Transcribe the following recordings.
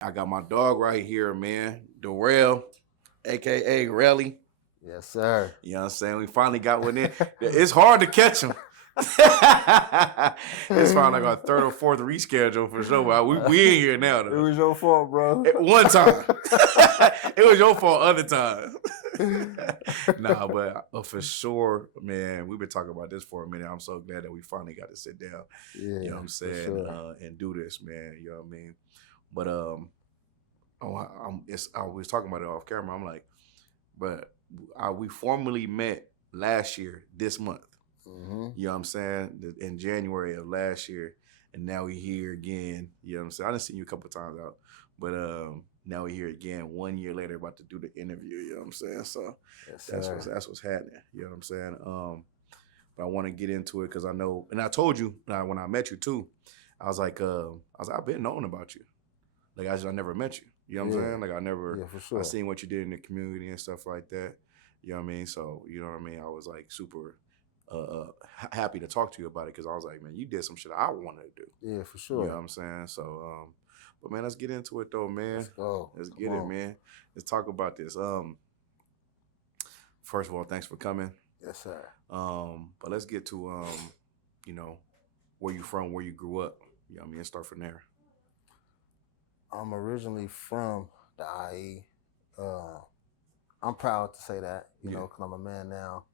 I got my dog right here, man. Durell, aka Relly. Yes, sir. You know what I'm saying? We finally got one in. It's hard to catch him. It's probably like our third or fourth reschedule for sure. But we in here now It though. was your fault, bro. One time. It was your fault other time. Nah, but for sure, man, we've been talking about this for a minute. I'm so glad that we finally got to sit down, Yeah, you know what I'm for saying, sure. and do this, man. You know what I mean? But I was talking about it off camera. I'm like, but we formally met last year, this month. Mm-hmm. You know what I'm saying? In January of last year, and now we here again. You know what I'm saying? I done seen you a couple times out, but now we here again 1 year later, about to do the interview. You know what I'm saying? So Yes, that's sir. what's happening. You know what I'm saying? But I want to get into it because I know, and I told you when I met you too. I've been knowing about you. Like I never met you. You know what I'm Yeah, saying? Like yeah, for I sure. seen what you did in the community and stuff like that. You know what I mean? So you know what I mean. I was like super happy to talk to you about it because I was like, man, you did some shit I wanted to do. Yeah, for You know sure. what I'm saying? So, but man, let's get into it though, man. Let's go. Let's Come get it, on. man. Let's talk about this. First of all, thanks for coming. Yes, sir. But let's get to you know, where you from, where you grew up. You know what I mean? Let's start from there. I'm originally from the IE. Uh, I'm proud to say that, Yeah. because I'm a man now.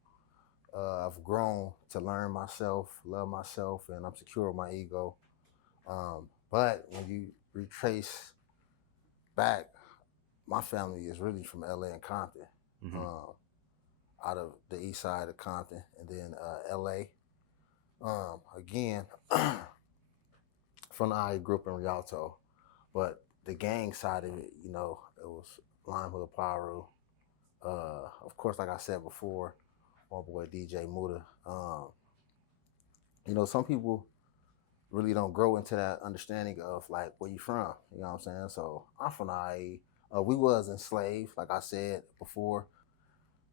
I've grown to learn myself, love myself, and I'm secure with my ego. But when you retrace back, my family is really from LA and Compton, Mm-hmm. um, out of the east side of Compton, and then LA. Again, from the I grew up in Rialto, but the gang side of it, it was Lime Hood Pyro. Of course, like I said before, my boy DJ Muda. Some people really don't grow into that understanding of like where you from. You know what I'm saying? So I'm from the IE. We was enslaved, like I said before.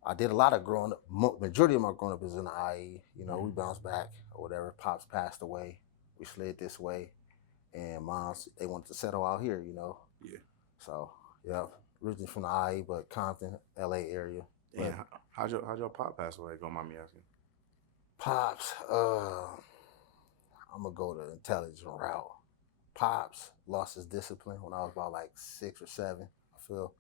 I did a lot of growing up. Majority of my growing up is in the IE. We bounced back or whatever. Pops passed away. We slid this way, and moms they wanted to settle out here. Yeah. So yeah, originally from the IE, but Compton, LA area. And But how'd your pop pass away? Don't mind me asking. Pops, I'm gonna go the intelligent route. Pops lost his discipline when I was about like 6 or 7. I feel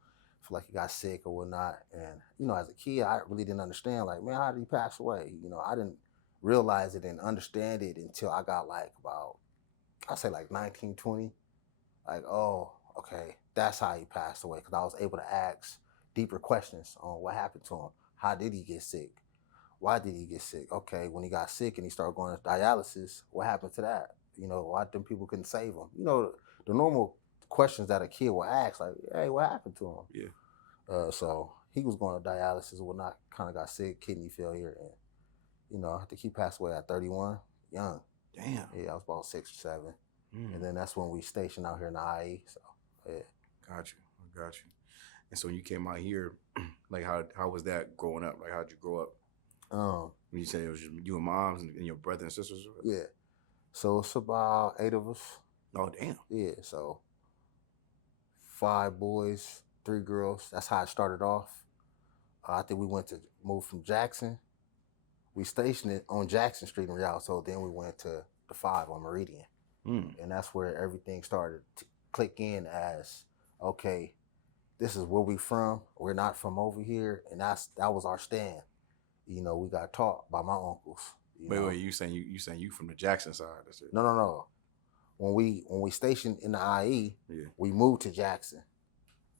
like he got sick or whatnot. And as a kid, I really didn't understand. Like, man, how did he pass away? I didn't realize it and understand it until I got like about, I say like 19, 20. Like, oh, okay, that's how he passed away. Because I was able to ask deeper questions on what happened to him. How did he get sick? Why did he get sick? Okay, when he got sick and he started going to dialysis, what happened to that? Why them people couldn't save him? The normal questions that a kid will ask, like, hey, what happened to him? Yeah. So he was going to dialysis and whatnot, kind of got sick, kidney failure, and, I think he passed away at 31, young. Damn. Yeah, I was about 6 or 7. Mm. And then that's when we stationed out here in the IE. So, yeah. Got you. I got you. And so you came out here, like how was that growing up? Like how'd you grow up? When you said it was just you and moms and your brother and sisters? Yeah. So it's about 8 of us. Oh damn. Yeah. So 5 boys, 3 girls. That's how it started off. I think we moved from Jackson. We stationed it on Jackson Street in Rialto. Then we went to the 5 on Meridian. And that's where everything started to click in as, okay, this is where we from. We're not from over here. And that was our stand. We got taught by my uncles. Wait, you saying you from the Jackson side? That's it. No. When we stationed in the IE, Yeah. we moved to Jackson.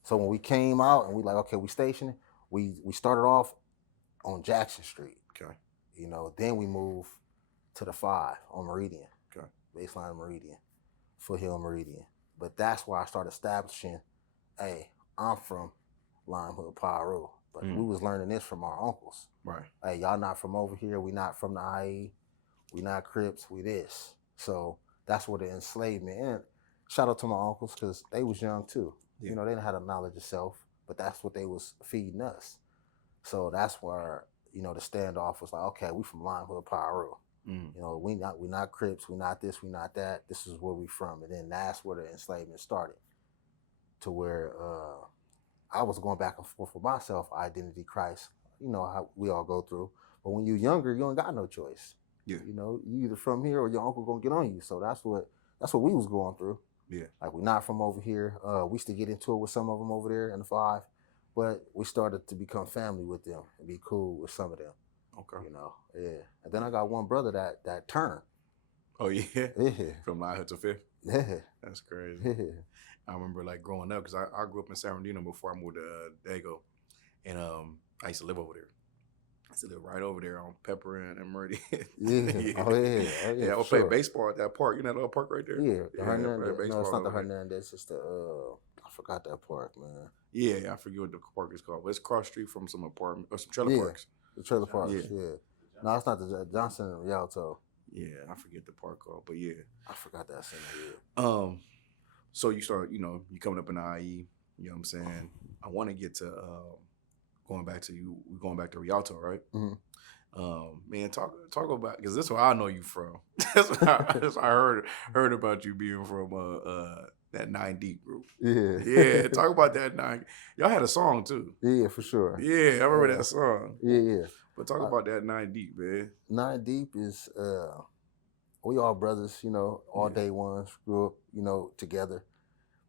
So when we came out and we like, okay, we stationed, we started off on Jackson Street. Okay. Then we moved to the 5 on Meridian. Okay. Baseline Meridian, Foothill Meridian. But that's where I started establishing, hey, I'm from Lime Hood Pyro. But we was learning this from our uncles. Right. Hey, y'all not from over here. We not from the IE. We not Crips. We this. So that's where the enslavement. And shout out to my uncles because they was young too. Yeah. They didn't have the knowledge of self, but that's what they was feeding us. So that's where the standoff was like, okay, we from Lime Hood Pyro. We not Crips. We not this. We not that. This is where we from. And then that's where the enslavement started. to where I was going back and forth with myself, identity crisis. You know how we all go through. But when you're younger, you ain't got no choice. Yeah. You know, you either from here or your uncle gonna get on you. So that's what we was going through. Yeah. Like we're not from over here. We used to get into it with some of them over there in the 5, but we started to become family with them and be cool with some of them. Okay. You know, yeah. And then I got one brother that turned. Oh yeah. Yeah. From 9 to 5th. Yeah. That's crazy. Yeah. I remember like growing up because I grew up in San Bernardino before I moved to Dago, and I used to live over there. I used to live right over there on Pepper and Meridian. Yeah. Oh yeah. Oh yeah. I would play baseball at that park. You know that little park right there. Yeah. The Hernandez. I played No, it's not the over there. Hernandez. It's the I forgot that park, man. Yeah, I forget what the park is called, but it's across the street from some apartment or some trailer parks. The trailer parks. Yeah. Yeah. No, it's not the Johnson and Rialto. Yeah, I forget the park called, but yeah. I forgot that center. So you start, you coming up in the IE. You know what I'm saying? I want to get to going back to Rialto, right? Mm-hmm. Man, talk about, because this is where I know you from. That's what I heard about you being from that 9 Deep group. Yeah. Yeah, talk about that 9. Y'all had a song too. Yeah, for sure. Yeah, I remember that song. Yeah. But talk about that 9 Deep, man. 9 Deep is we all brothers, all day ones, grew up, together,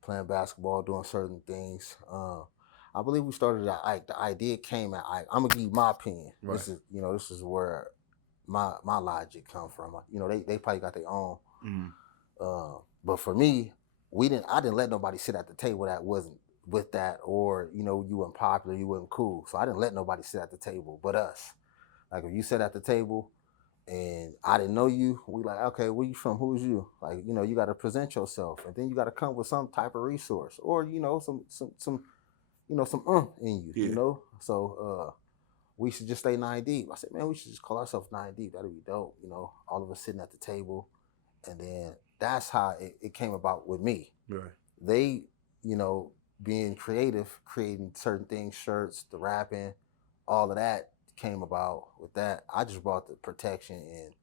playing basketball, doing certain things. I believe we started at Ike. The idea came at Ike. I'm gonna give you my opinion. Right. This is where my logic come from. They probably got their own. Mm-hmm. But for me, I didn't let nobody sit at the table that wasn't with that, or you weren't popular, you wasn't cool. So I didn't let nobody sit at the table but us. Like if you sat at the table and I didn't know you, we like, okay, where you from? Who's you? Like, you got to present yourself, and then you got to come with some type of resource, or some in you, Yeah. So we should just stay 9 Deep. I said, man, we should just call ourselves 9 Deep. That'd be dope. All of us sitting at the table, and then that's how it came about with me. Right. They, being creative, creating certain things, shirts, the rapping, all of that came about with that. I just brought the protection and,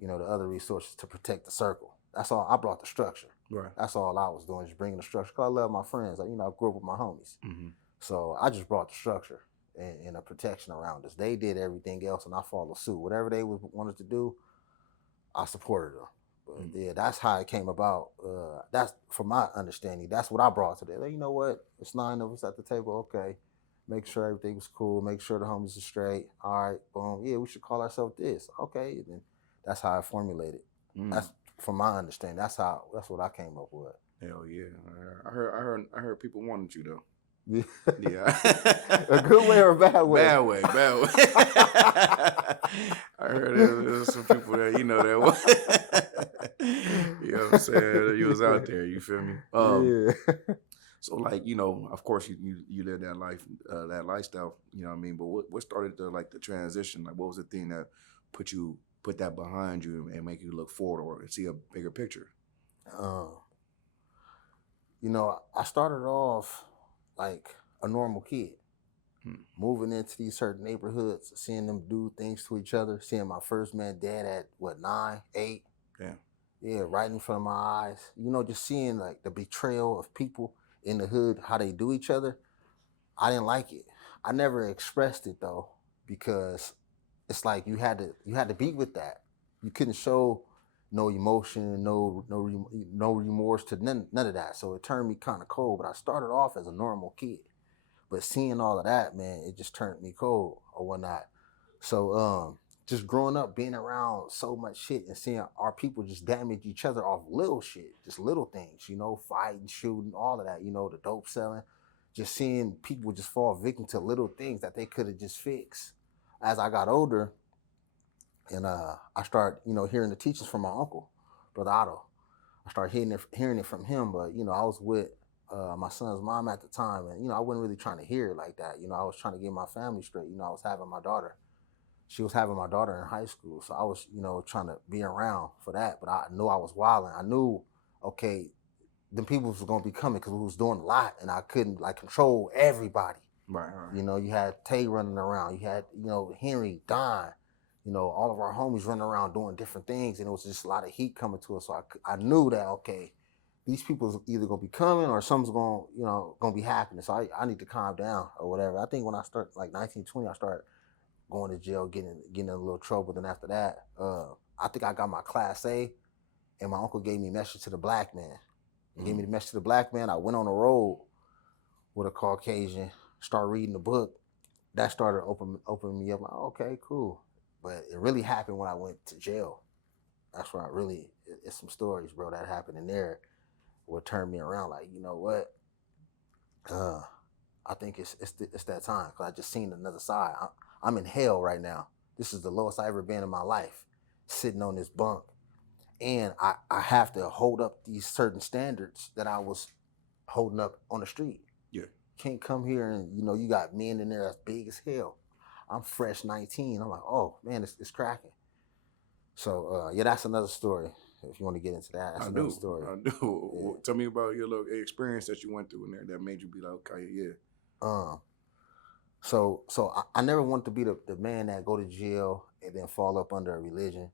the other resources to protect the circle. That's all. I brought the structure. Right. That's all I was doing, just bringing the structure. Cause I love my friends. Like, I grew up with my homies. Mm-hmm. So I just brought the structure and a protection around us. They did everything else, and I followed suit. Whatever they wanted to do, I supported them. But yeah, that's how it came about. That's from my understanding. That's what I brought to them. Like, you know what? It's 9 of us at the table. Okay. Make sure everything was cool. Make sure the homies are straight. All right, boom. Yeah, we should call ourselves this. Okay, and then that's how I formulated. That's from my understanding. That's what I came up with. Hell yeah! I heard people wanted you though. Yeah. Yeah. A good way or a bad way? Bad way. I heard there was some people that that. You know what I'm saying? You was out there. You feel me? Yeah. So of course you live that life, that lifestyle. You know what I mean? But what started the transition? Like, what was the thing that put that behind you and make you look forward or see a bigger picture? I started off like a normal kid, moving into these certain neighborhoods, seeing them do things to each other, seeing my first man dad at 9, 8. Yeah, right in front of my eyes. Just seeing like the betrayal of people in the hood, how they do each other. I didn't like it. I never expressed it though, because it's like you had to be with that. You couldn't show no emotion, no remorse to none of that. So it turned me kind of cold. But I started off as a normal kid, but seeing all of that, man, it just turned me cold or whatnot. So just growing up, being around so much shit and seeing our people just damage each other off little shit, just little things, fighting, shooting, all of that, the dope selling, just seeing people just fall victim to little things that they could have just fixed. As I got older, and I started, hearing the teachings from my uncle, Brother Otto. I started hearing it from him, but, I was with my son's mom at the time, and, I wasn't really trying to hear it like that. I was trying to get my family straight. I was having my daughter. She was having my daughter in high school, so I was, trying to be around for that, but I knew I was wilding. I knew, okay, the people was going to be coming because we was doing a lot, and I couldn't, control everybody. Right. You had Tay running around. You had, Henry, Don, all of our homies running around doing different things, and it was just a lot of heat coming to us. So I knew that, okay, these people's either gonna be coming or something's gonna be happening. So I need to calm down or whatever. I think when I start like 19, 20, I started going to jail, getting in a little trouble. Then after that, I think I got my class A, and my uncle gave me Message to the Black Man. He gave me the Message to the Black Man. I went on the road with a Caucasian, started reading the book. That started opening me up. Like, okay, cool. But it really happened when I went to jail. That's where it's some stories, bro, that happened in there what turned me around. Like, you know what? I think it's that time, because I just seen another side. I'm in hell right now. This is the lowest I ever been in my life, sitting on this bunk. And I have to hold up these certain standards that I was holding up on the street. Yeah. Can't come here and, you got men in there that's big as hell. I'm fresh 19. I'm like, oh, man, it's cracking. So, yeah, that's another story. If you want to get into that, that's another story. I do. Yeah. Tell me about your little experience that you went through in there that made you be like, okay, yeah. So I never wanted to be the man that go to jail and then fall up under a religion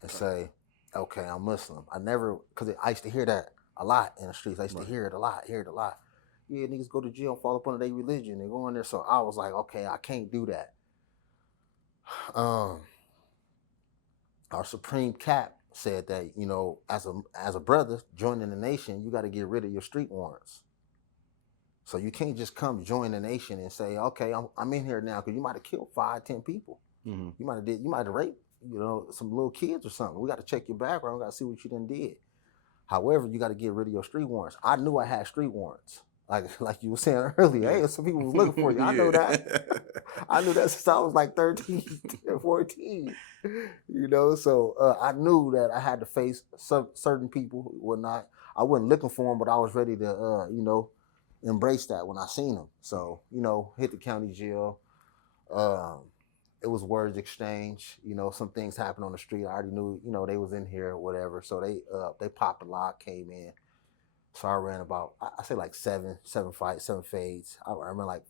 and say, okay, I'm Muslim. I never, because I used to hear that a lot in the streets. I used to hear it a lot. Yeah, niggas go to jail and fall up under their religion and go in there. So I was like, okay, I can't do that. Our Supreme Cap said that, as a brother joining the nation, you got to get rid of your street warrants. So you can't just come join the nation and say, okay, I'm in here now, because you might have killed 5, 10 people. Mm-hmm. You might have raped, some little kids or something. We got to check your background. We got to see what you done did. However, you got to get rid of your street warrants. I knew I had street warrants. Like you were saying earlier, hey, some people was looking for you. I know that. I knew that since I was like 13 and 14. So I knew that I had to face certain people who were not. I wasn't looking for them, but I was ready to, embrace that when I seen them. So, hit the county jail. It was words exchange. Some things happened on the street. I already knew, they was in here or whatever. So they popped the lock, came in. So I ran about, I say like seven fights, 7 fades. I ran like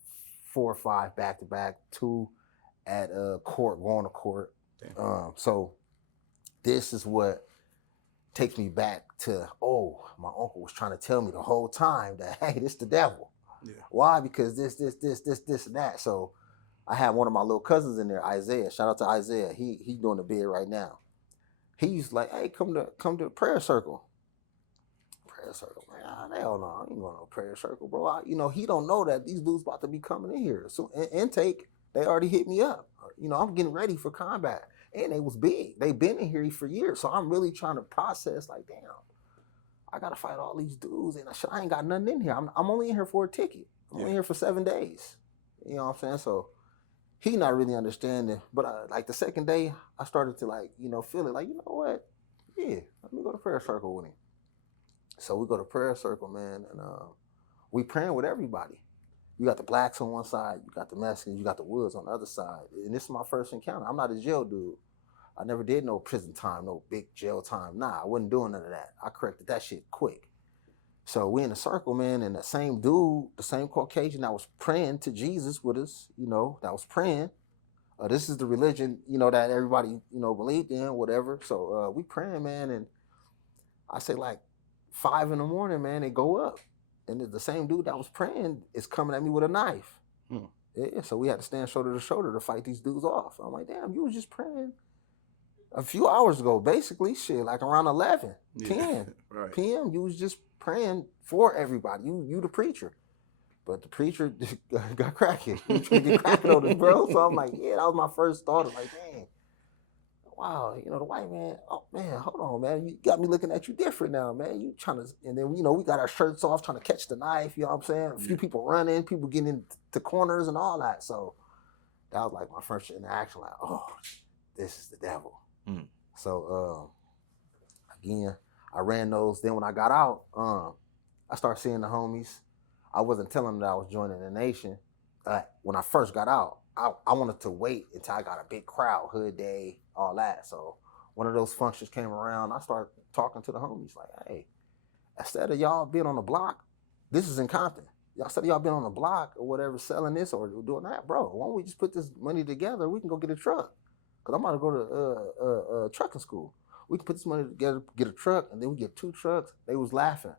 4 or 5 back to back, 2 at court, going to court. So this is what takes me back to, my uncle was trying to tell me the whole time that, hey, this the devil. Yeah. Why? Because this, and that. So I had one of my little cousins in there, Isaiah. Shout out to Isaiah. He doing the bid right now. He's like, hey, come to the prayer circle. Prayer circle, man. Hell no, I ain't going to no prayer circle, bro. He don't know that these dudes about to be coming in here. So intake, they already hit me up. I'm getting ready for combat. And they was big. They been in here for years. So I'm really trying to process, like, damn, I got to fight all these dudes. And I ain't got nothing in here. I'm only in here for a ticket. I'm only here for 7 days. You know what I'm saying? So he not really understanding. But like the second day, I started to feel it. Like, you know what? Yeah, let me go to prayer circle with him. So we go to prayer circle, man. And we praying with everybody. You got the blacks on one side, you got the Mexicans, you got the Woods on the other side. And this is my first encounter. I'm not a jail dude. I never did no prison time, no big jail time. Nah, I wasn't doing none of that. I corrected that shit quick. So we in the circle, man, and the same dude, the same Caucasian that was praying to Jesus with us, that was praying. This is the religion, that everybody, believed in, whatever. So we praying, man, and I say like 5 in the morning, man, they go up. And the same dude that was praying is coming at me with a knife. Yeah, so we had to stand shoulder to shoulder to fight these dudes off. I'm like, damn, you was just praying a few hours ago, basically, shit, like around 11, 10 right. p.m. You was just praying for everybody. You the preacher. But the preacher got cracking. He trying to get cracking on us, bro. So I'm like, yeah, that was my first thought. I'm like, dang. Wow, the white man, oh man, hold on, man. You got me looking at you different now, man. You trying to, and then, we got our shirts off trying to catch the knife, you know what I'm saying? A few people running, people getting into corners and all that. So that was like my first interaction, like, oh, this is the devil. So, again, I ran those. Then when I got out, I started seeing the homies. I wasn't telling them that I was joining the nation. When I first got out, I wanted to wait until I got a big crowd, hood day, all that. So one of those functions came around. I started talking to the homies like, hey, instead of y'all being on the block, this is in Compton. Instead of y'all being on the block or whatever, selling this or doing that, bro, why don't we just put this money together? We can go get a truck. Because I'm about to go to trucking school. We can put this money together, get a truck, and then we get 2 trucks. They was laughing.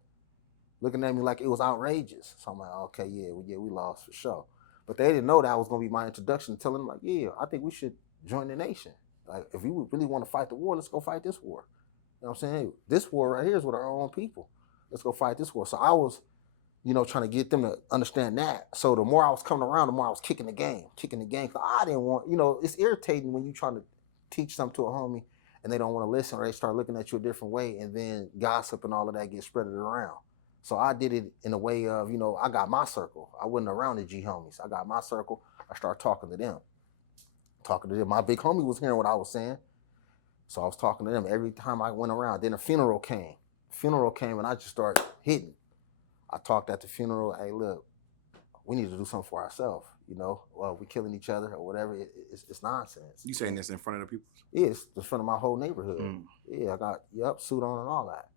looking at me like it was outrageous. So I'm like, okay, yeah, we lost for sure. But they didn't know that was gonna be my introduction, telling them like, yeah, I think we should join the nation. Like, if we really want to fight the war, let's go fight this war. You know what I'm saying? This war right here is with our own people. Let's go fight this war. So I was, trying to get them to understand that. So the more I was coming around, the more I was kicking the game. Cause I didn't want, it's irritating when you trying to teach something to a homie and they don't want to listen, or they start looking at you a different way, and then gossip and all of that gets spread around. So I did it in a way of, I got my circle. I wasn't around the G homies. I got my circle. I started talking to them. My big homie was hearing what I was saying. So I was talking to them every time I went around. Then a funeral came. And I just started hitting. I talked at the funeral. Hey, look, we need to do something for ourselves. Well, we killing each other or whatever. It's nonsense. You saying this in front of the people? Yeah, it's in front of my whole neighborhood. Yeah, I got suit on and all that.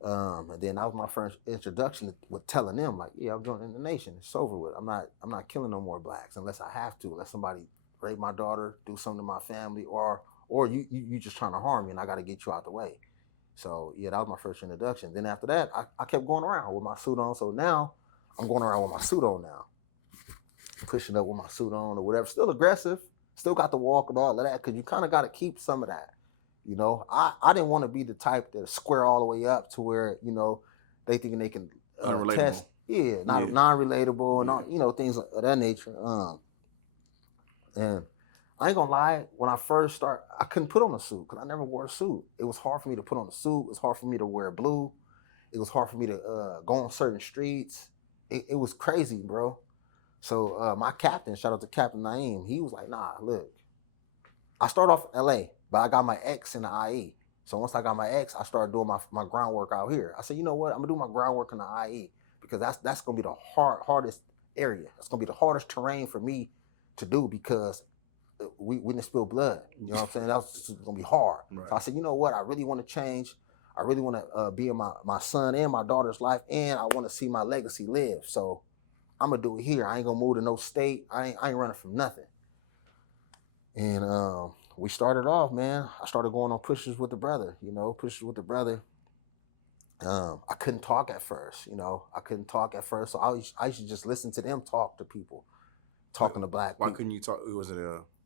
And then that was my first introduction with telling them like, yeah, I'm joining the nation. It's over with. I'm not killing no more blacks unless I have to. Unless somebody rape my daughter, do something to my family, or you just trying to harm me and I got to get you out the way. So yeah, that was my first introduction. Then after that, I kept going around with my suit on. So now I'm going around with my suit on now, pushing up with my suit on or whatever. Still aggressive, still got the walk and all of that, because you kind of got to keep some of that. I didn't want to be the type that square all the way up to where, they thinking they can test. Yeah, non-relatable and all, things of that nature. And I ain't gonna lie, when I first started, I couldn't put on a suit because I never wore a suit. It was hard for me to put on a suit. It was hard for me to wear blue. It was hard for me to go on certain streets. It was crazy, bro. So my captain, shout out to Captain Naeem, he was like, nah, look, I started off in LA, but I got my ex in the IE. So once I got my ex, I started doing my groundwork out here. I said, you know what? I'm gonna do my groundwork in the IE because that's gonna be the hardest area. That's gonna be the hardest terrain for me to do because we didn't spill blood. You know what I'm saying? That was gonna be hard. Right. So I said, you know what? I really want to change. I really want to be in my son and my daughter's life, and I want to see my legacy live. So I'm gonna do it here. I ain't gonna move to no state. I ain't running from nothing. And we started off, man. I started going on pushes with the brother. I couldn't talk at first. So I used to just listen to them talk to people, talking to black people. Why couldn't you talk?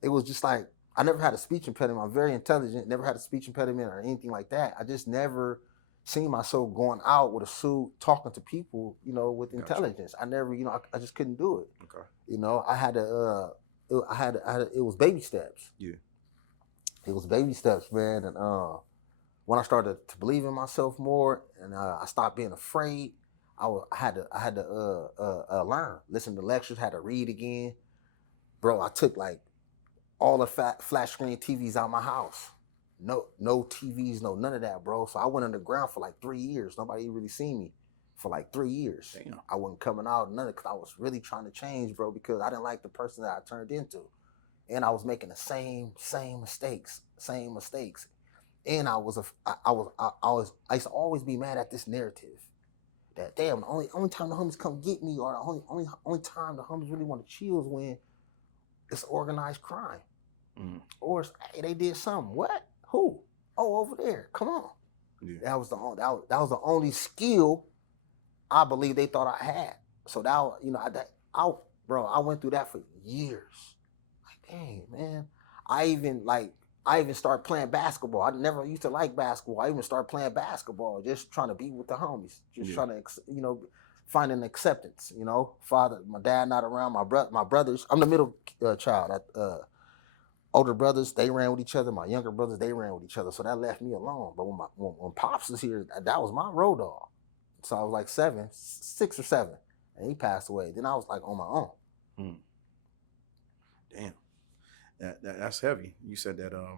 It was just like, I never had a speech impediment. I'm very intelligent, never had a speech impediment or anything like that. I just never seen myself going out with a suit, talking to people, with intelligence. I never, I just couldn't do it. Okay. I had to, it was baby steps. Yeah. It was baby steps, man. And when I started to believe in myself more and I stopped being afraid, I had to learn, listen to lectures, had to read again. Bro, I took like all the flat screen TVs out my house. No TVs, none of that, bro. So I went underground for like 3 years. Nobody really seen me for like 3 years. Damn. I wasn't coming out, none of it, because I was really trying to change, bro, because I didn't like the person that I turned into. And I was making the same mistakes. And I used to always be mad at this narrative that, damn, the only time the homies come get me, or the only time the homies really want to chill is when it's organized crime. Or it's, hey, they did something. What? Who? Oh, over there. Come on. Yeah. That was the only skill I believe they thought I had. So I went through that for years. Like, dang, man. I even started playing basketball. I never used to like basketball. I even started playing basketball, just trying to be with the homies, trying to, finding acceptance. Father, my dad not around. My brothers. I'm the middle child. Older brothers, they ran with each other. My younger brothers, they ran with each other. So that left me alone. But when Pops was here, that was my road dog. So I was like 6 or 7, and he passed away. Then I was like on my own. Damn. That's heavy. You said that the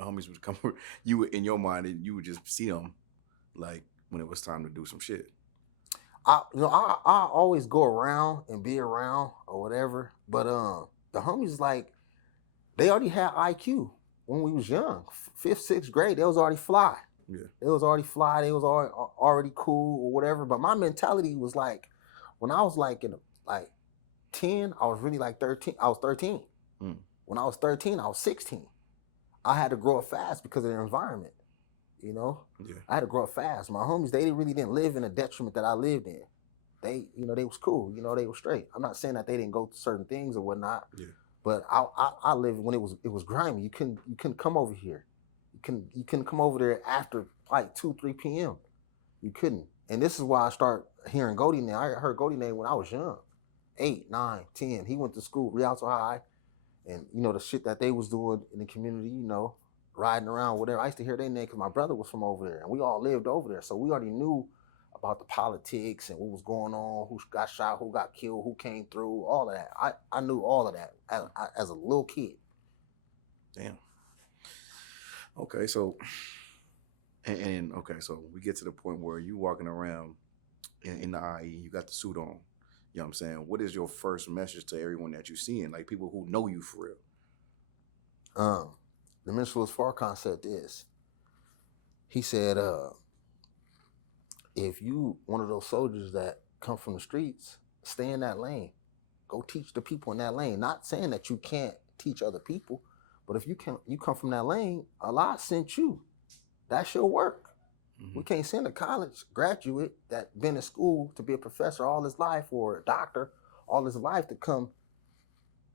homies would come. You in your mind, you would just see them like when it was time to do some shit. I always go around and be around or whatever, but the homies, like, they already had IQ when we was young. 5th, 6th grade, they was already fly. Yeah, they was already fly. They was already cool or whatever. But my mentality was like, when I was like in like 10, I was really like 13. I was 13. When I was 13, I was 16. I had to grow up fast because of the environment. You know, Yeah. I had to grow up fast. My homies, they really didn't live in a detriment that I lived in. They, they was cool. They were straight. I'm not saying that they didn't go through certain things or whatnot. Yeah. But I lived when it was grimy. You couldn't come over here. You couldn't come over there after like 2-3 p.m. You couldn't. And this is why I start hearing Goldie name. I heard Goldie name when I was young, 8, 9, 10. He went to school, Rialto High, and the shit that they was doing in the community. Riding around, whatever. I used to hear their name because my brother was from over there, and we all lived over there, so we already knew about the politics and what was going on, who got shot, who got killed, who came through, all of that. I knew all of that as a little kid. Damn. Okay, so and okay, so we get to the point where you walking around in the IE, you got the suit on. You know what I'm saying? What is your first message to everyone that you seeing, like people who know you for real? The Minister Farrakhan said this. He said, if you one of those soldiers that come from the streets, stay in that lane. Go teach the people in that lane. Not saying that you can't teach other people, but if you come from that lane, Allah sent you. That's your work. Mm-hmm. We can't send a college graduate that been in school to be a professor all his life or a doctor all his life to come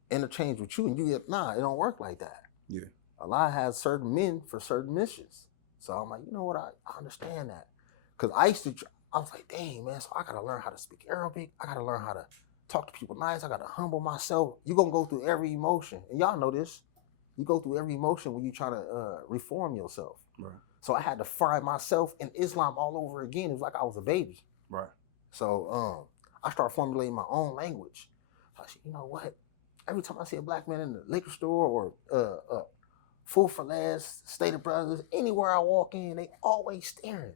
interchange with you, and you get, it don't work like that. Yeah. Allah has certain men for certain missions. So I'm like, you know what, I understand that. Because I was like, dang, man, so I got to learn how to speak Arabic. I got to learn how to talk to people nice. I got to humble myself. You're going to go through every emotion. And y'all know this. You go through every emotion when you try to reform yourself. Right. So I had to find myself in Islam all over again. It was like I was a baby. Right. So I started formulating my own language. So I said, you know what? Every time I see a black man in the liquor store or Food for Less, Stater Brothers, anywhere I walk in, they always staring.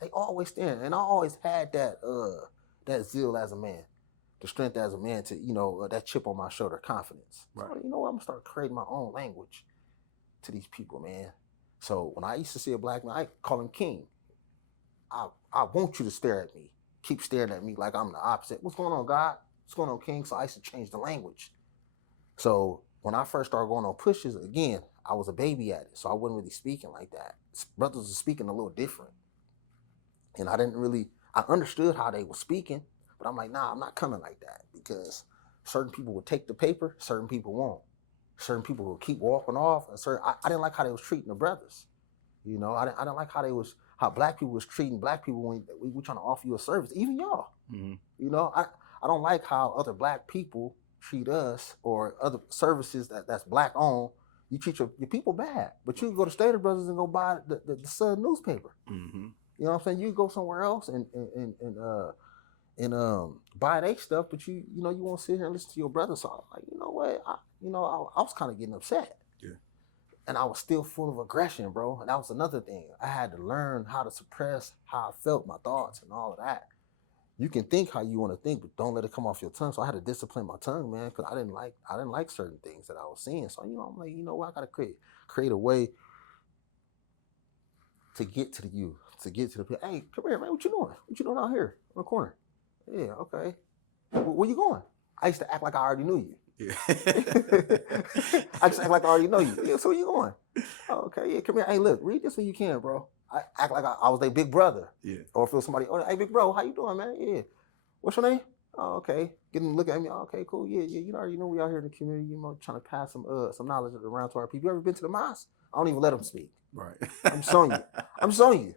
And I always had that zeal as a man, the strength as a man to, that chip on my shoulder, confidence. Right. So, you know what? I'm going to start creating my own language to these people, man. So when I used to see a black man, I call him King. I want you to stare at me. Keep staring at me like I'm the opposite. What's going on, God? What's going on, King? So I used to change the language. So when I first started going on pushes, again, I was a baby at it. So I wasn't really speaking like that. Brothers were speaking a little different. And I understood how they were speaking, but I'm like, nah, I'm not coming like that, because certain people will take the paper, certain people won't. Certain people will keep walking off. And I didn't like how they was treating the brothers. I didn't like how black people was treating black people when we were trying to offer you a service, even y'all. Mm-hmm. I don't like how other black people treat us or other services that's black owned. You treat your people bad, but you can go to Stater Brothers and go buy the Sun newspaper. Mm-hmm. You know what I'm saying? You go somewhere else and buy their stuff, but you won't sit here and listen to your brother. So I was like, you know what? I was kind of getting upset. Yeah. And I was still full of aggression, bro. And that was another thing. I had to learn how to suppress how I felt, my thoughts and all of that. You can think how you want to think, but don't let it come off your tongue. So I had to discipline my tongue, man, because I didn't like certain things that I was seeing. So I'm like, you know what? I gotta create a way to get to the youth, to get to the people. Hey, come here, man. What you doing? What you doing out here in the corner? Yeah, okay. Where you going? I used to act like I already knew you. Yeah. I just act like I already know you. Yeah, so where you going? Oh, okay, yeah, come here. Hey, look, read this when you can, bro. I act like I was their big brother. Yeah. Or if it was somebody, hey, big bro, how you doing, man? Yeah. What's your name? Oh, okay. Get them to look at me. Oh, okay, cool. Yeah. You already know we out here in the community, trying to pass some knowledge around to our people. You ever been to the mosque? I don't even let them speak. Right. I'm showing you.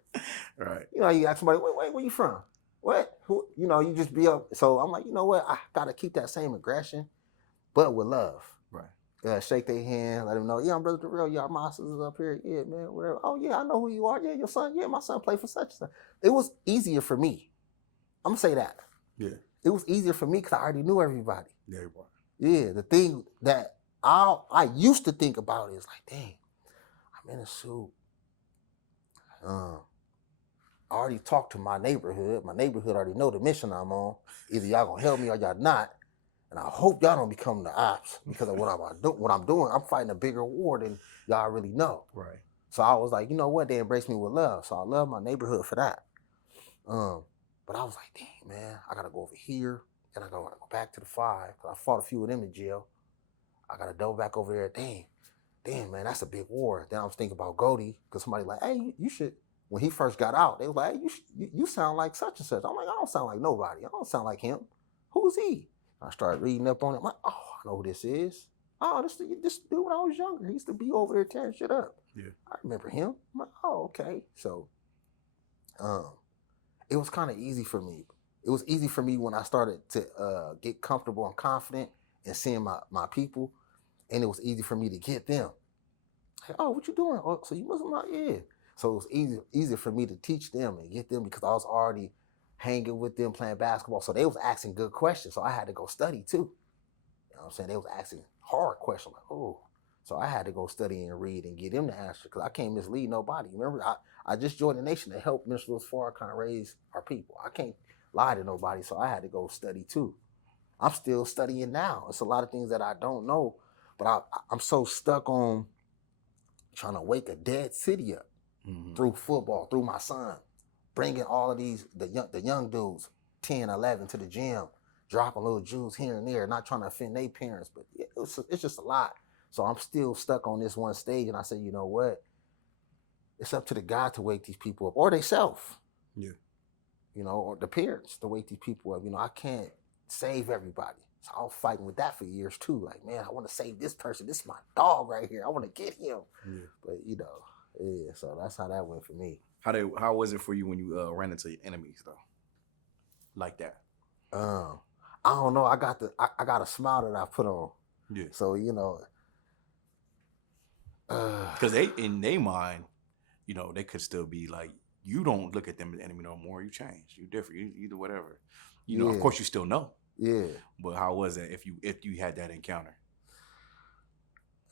Right. You ask somebody, wait, where you from? What? Who? You just be up. So I'm like, you know what? I gotta keep that same aggression, but with love. Right. Shake their hand, let them know, yeah, I'm Brother Durell. Yeah, our masters is up here. Yeah, man, whatever. Oh yeah, I know who you are. Yeah, your son. Yeah, my son played for such and such. It was easier for me. I'm gonna say that. Yeah. It was easier for me because I already knew everybody. Yeah, everybody. Yeah. The thing that I used to think about is like, dang, I'm in a suit. I already talked to my neighborhood. My neighborhood already know the mission I'm on. Either y'all gonna help me or y'all not. And I hope y'all don't become the ops, because of what I'm doing. I'm fighting a bigger war than y'all really know. Right. So I was like, you know what? They embraced me with love. So I love my neighborhood for that. But I was like, dang, man, I gotta go over here. And I gotta go back to the 5. Cause I fought a few of them in jail. I gotta double back over there. Dang. damn, man, that's a big war. Then I was thinking about Goldie, because somebody like, hey, you should, when he first got out, they was like, hey, you sound like such and such. I'm like, I don't sound like nobody. I don't sound like him. Who's he? I started reading up on it. I'm like, oh, I know who this is. Oh, this dude when I was younger. He used to be over there tearing shit up. Yeah. I remember him. I'm like, oh, okay. So it was kind of easy for me. It was easy for me when I started to get comfortable and confident and seeing my people. And it was easy for me to get them. Like, oh, what you doing? Oh, so you Muslim? Like, yeah. So it was easier for me to teach them and get them because I was already hanging with them playing basketball. So they was asking good questions. So I had to go study too. You know what I'm saying? They was asking hard questions. Like, oh. So I had to go study and read and get them the answer because I can't mislead nobody. Remember, I just joined the nation to help Mr. Farrakhan raise our people. I can't lie to nobody. So I had to go study too. I'm still studying now. It's a lot of things that I don't know, but I'm so stuck on trying to wake a dead city up through football, through my son, bringing all of these, the young dudes, 10, 11 to the gym, dropping little jewels here and there, not trying to offend their parents, but it's just a lot. So I'm still stuck on this one stage, and I said, you know what? It's up to the God to wake these people up, or they self. Yeah. You know, or the parents to wake these people up. You know, I can't save everybody. So I was fighting with that for years too. Like, man, I want to save this person. This is my dog right here. I want to get him. Yeah. But you know, yeah. So that's how that went for me. How was it for you when you ran into your enemies though? Like that? I don't know. I got a smile that I put on. Yeah. So you know, because they in their mind, you know, they could still be like, you don't look at them as enemy no more. You change. You different. You do whatever. You know, of course, you still know. Yeah. But how was it if you had that encounter?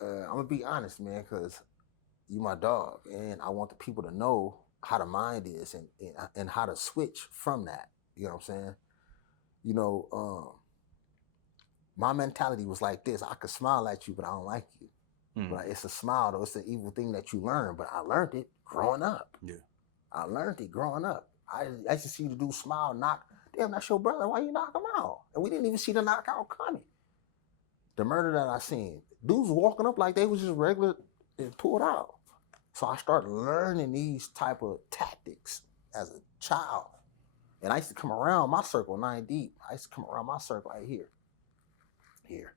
I'm gonna be honest, man, because you my dog, and I want the people to know how the mind is and how to switch from that. You know what I'm saying? You know, my mentality was like this: I could smile at you, but I don't like you. But it's a smile, though. It's an evil thing that you learn. But I learned it growing up. Yeah, I learned it growing up. I used to see the dude smile, knock. Damn, that's your brother. Why you knock him out? And we didn't even see the knockout coming. The murder that I seen, dudes walking up like they was just regular and pulled out. So I started learning these type of tactics as a child. And I used to come around my circle 9 deep. I used to come around my circle right here. Here.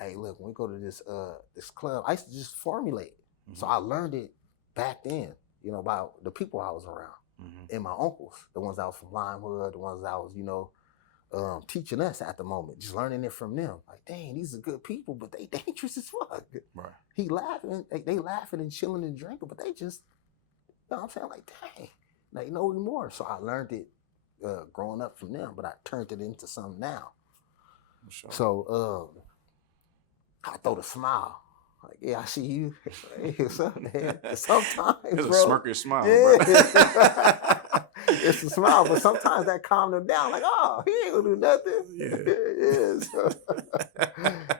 Hey, look, when we go to this club, I used to just formulate. So I learned it back then, you know, about the people I was around. And my uncles, the ones that was from Limehood, the ones that was, you know, teaching us at the moment, just learning it from them. Like, dang, these are good people, but they dangerous as fuck. Right. He laughing, they laughing and chilling and drinking, but they just, you know what I'm saying? Like, dang, they know more. So I learned it growing up from them, but I turned it into something now. Sure. So I throw the smile. Like, yeah, I see you. Hey, what's up, man? Sometimes, it's bro. A smirky smile, yeah. bro. It's a smile, but sometimes that calm them down. Like, oh, he ain't gonna do nothing. Yeah. So,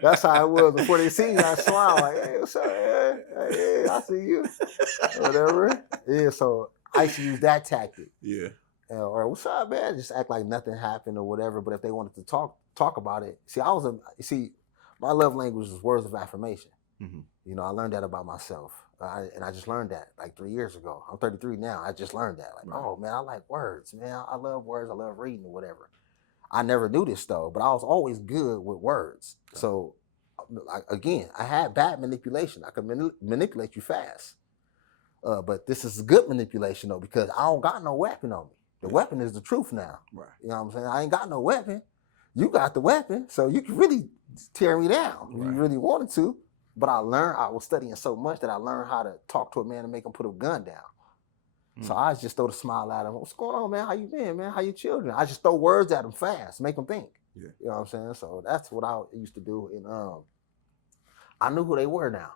that's how it was before they see me. I smile like, hey, what's up, man? Hey, I see you. Whatever. Yeah. So I used to use that tactic. Yeah. Or what's up, man? Just act like nothing happened or whatever. But if they wanted to talk about it, see, my love language is words of affirmation. You know, I learned that about myself. And I just learned that like 3 years ago. I'm 33 now. I just learned that. Like, oh, man, I like words, man. I love words. I love reading or whatever. I never knew this, though, but I was always good with words. Okay. So, again, I had bad manipulation. I could manipulate you fast. But this is good manipulation, though, because I don't got no weapon on me. The weapon is the truth now. Right. You know what I'm saying? I ain't got no weapon. You got the weapon, so you can really tear me down if you really wanted to. But I was studying so much that I learned how to talk to a man and make him put a gun down. So I just throw the smile at him. What's going on, man? How you been, man? How your children? I just throw words at him fast, make them think. Yeah. You know what I'm saying? So that's what I used to do. And I knew who they were now.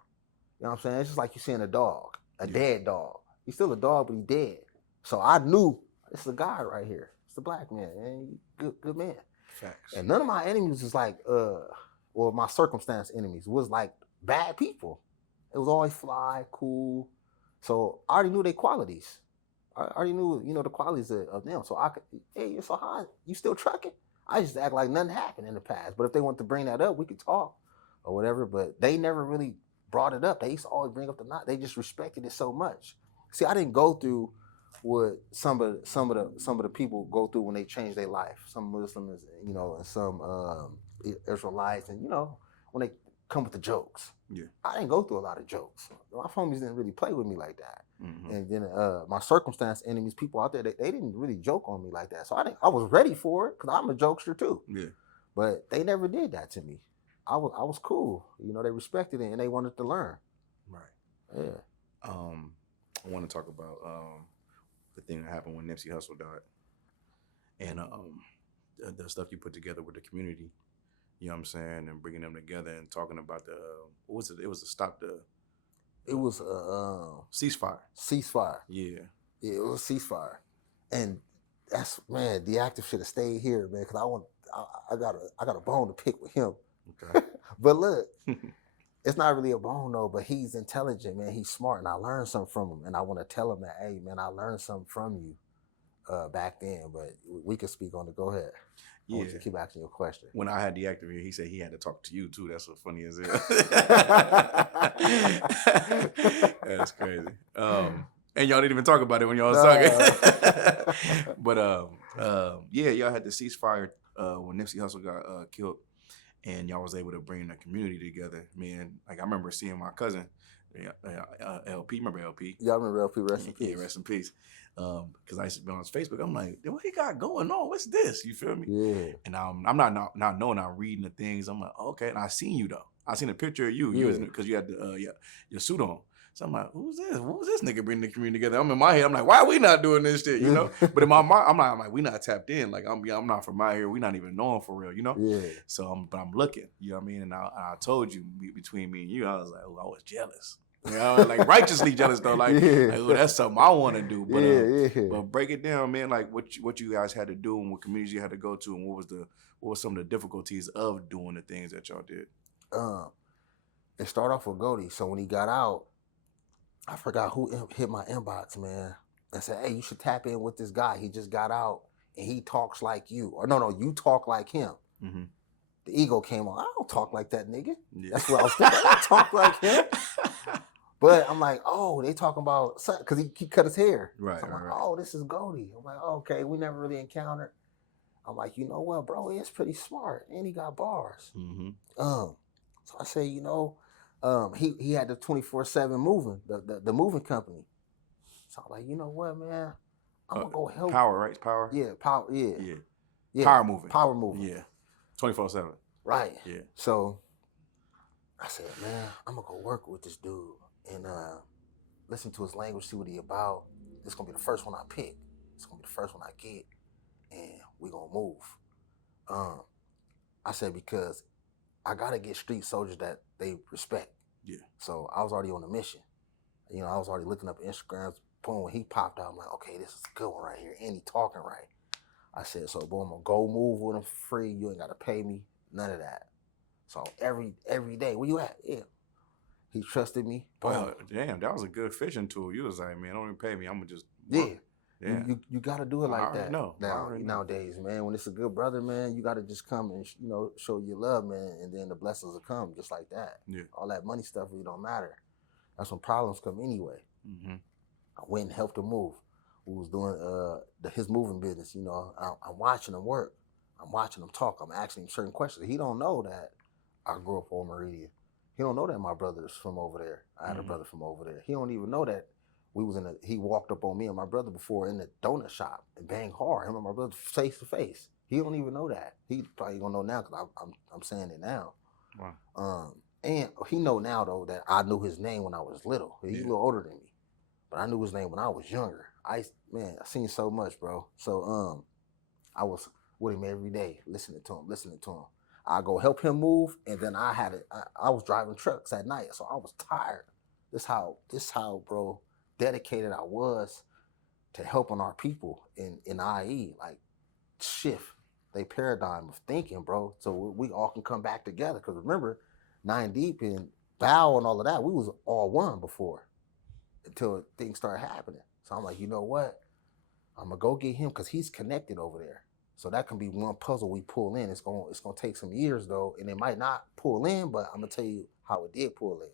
You know what I'm saying? It's just like you seeing a dog, a dead dog. He's still a dog, but he's dead. So I knew this is a guy right here. It's a black man, man. Good man. Facts. And none of my enemies was like, or my circumstance enemies was like bad people. It was always fly, cool. So I already knew their qualities. I already knew, you know, the qualities of them. So I could, hey, so how, you still trucking? I just act like nothing happened in the past. But if they want to bring that up, we could talk or whatever. But they never really brought it up. They used to always bring up the knot. They just respected it so much. See, I didn't go through what some of the people go through when they change their life. Some Muslims, you know, and some Israelites, and you know, when they come with the jokes. Yeah. I didn't go through a lot of jokes. My homies didn't really play with me like that. Mm-hmm. And then my circumstance enemies, people out there, they didn't really joke on me like that. So I was ready for it because I'm a jokester too. Yeah. But they never did that to me. I was cool. You know, they respected it and they wanted to learn. Right. Yeah. I want to talk about the thing that happened when Nipsey Hussle died, and the stuff you put together with the community. You know what I'm saying, and bringing them together and talking about the what was it? It was to stop the. It was ceasefire. Ceasefire. Yeah. Yeah, it was ceasefire, and that's man. The active should have stayed here, man, because I got a bone to pick with him. Okay. But look, it's not really a bone though. But he's intelligent, man. He's smart, and I learned something from him. And I want to tell him that, hey, man, I learned something from you back then. But we can speak on it. Go ahead. I want you to keep asking your question. When I had the active here, he said he had to talk to you too. That's what funny as hell. That's crazy. And y'all didn't even talk about it when y'all was talking. But yeah, y'all had the ceasefire when Nipsey Hussle got killed, and y'all was able to bring the community together. Man, like I remember seeing my cousin, LP. Remember LP? Y'all remember LP? Rest in peace. Yeah, rest in peace. Because I used to be on his Facebook. I'm like, what he got going on? What's this? You feel me? Yeah. And I'm not knowing. I'm reading the things. I'm like, okay. And I seen you though. I seen a picture of you. Yeah. Because you had your suit on. So I'm like, who's this? Who's this nigga bringing the community together? I'm in my head. I'm like, why are we not doing this shit? You know. But in my mind, I'm like, we not tapped in. Like I'm not from out here. We not even knowing for real. You know. Yeah. So I'm looking. You know what I mean? And I told you between me and you, I was like, oh, I was jealous. You know, like righteously jealous though. Like, oh, that's something I want to do. But but break it down, man. Like what you guys had to do and what communities you had to go to, and what was some of the difficulties of doing the things that y'all did. It started off with Goldie. So when he got out, I forgot who hit my inbox, man, and said, hey, you should tap in with this guy. He just got out and he talks like you. Or no, you talk like him. Mm-hmm. The ego came on. I don't talk like that nigga. Yeah. That's what I was thinking. I don't talk like him. But I'm like, oh, they talking about, because he cut his hair. Right, so I'm like, right. oh, this is Goldie. I'm like, oh, okay, we never really encountered. I'm like, you know what, bro, he is pretty smart, and he got bars. Mm-hmm. So I say, you know, he had the 24/7 moving, the moving company. So I'm like, you know what, man, I'm gonna go help. Power, right? Power. Yeah, power. Yeah. Power moving. Power moving. Yeah. 24/7. Right. Yeah. So I said, man, I'm gonna go work with this dude and listen to his language, see what he about. This is gonna be the first one I pick. It's gonna be the first one I get, and we gonna move. I said, because I gotta get street soldiers that they respect. Yeah. So I was already on a mission. You know, I was already looking up Instagrams. Boom, when he popped out, I'm like, okay, this is a good one right here, and he talking right. I said, so boom, I'm gonna go move with him for free. You ain't gotta pay me, none of that. So every day, where you at? Yeah. He trusted me. Well, damn, that was a good fishing tool. You was like, man, don't even pay me. I'm gonna just work. Yeah. You gotta do it like that. No, nowadays, man. When it's a good brother, man, you gotta just come and show your love, man, and then the blessings will come just like that. Yeah. All that money stuff really don't matter. That's when problems come anyway. Mm-hmm. I went and helped him move. We was doing his moving business. You know, I'm watching him work. I'm watching him talk. I'm asking him certain questions. He don't know that I grew up on Meridian. He don't know that my brother's from over there. I had a brother from over there. He don't even know that he walked up on me and my brother before in the donut shop and banged hard. Him and my brother face to face. He don't even know that. He probably gonna know now because I'm saying it now. Wow. And he know now though that I knew his name when I was little. He's a little older than me, but I knew his name when I was younger. I seen so much, bro. So I was with him every day, listening to him. I go help him move, and then I was driving trucks at night, so I was tired. This how, bro, dedicated I was to helping our people in IE, like shift their paradigm of thinking, bro, so we all can come back together. Because remember, 9 Deep and Bow and all of that, we was all one before until things started happening. So I'm like, you know what? I'm gonna go get him because he's connected over there. So that can be one puzzle we pull in. It's gonna take some years though, and it might not pull in, but I'm gonna tell you how it did pull in.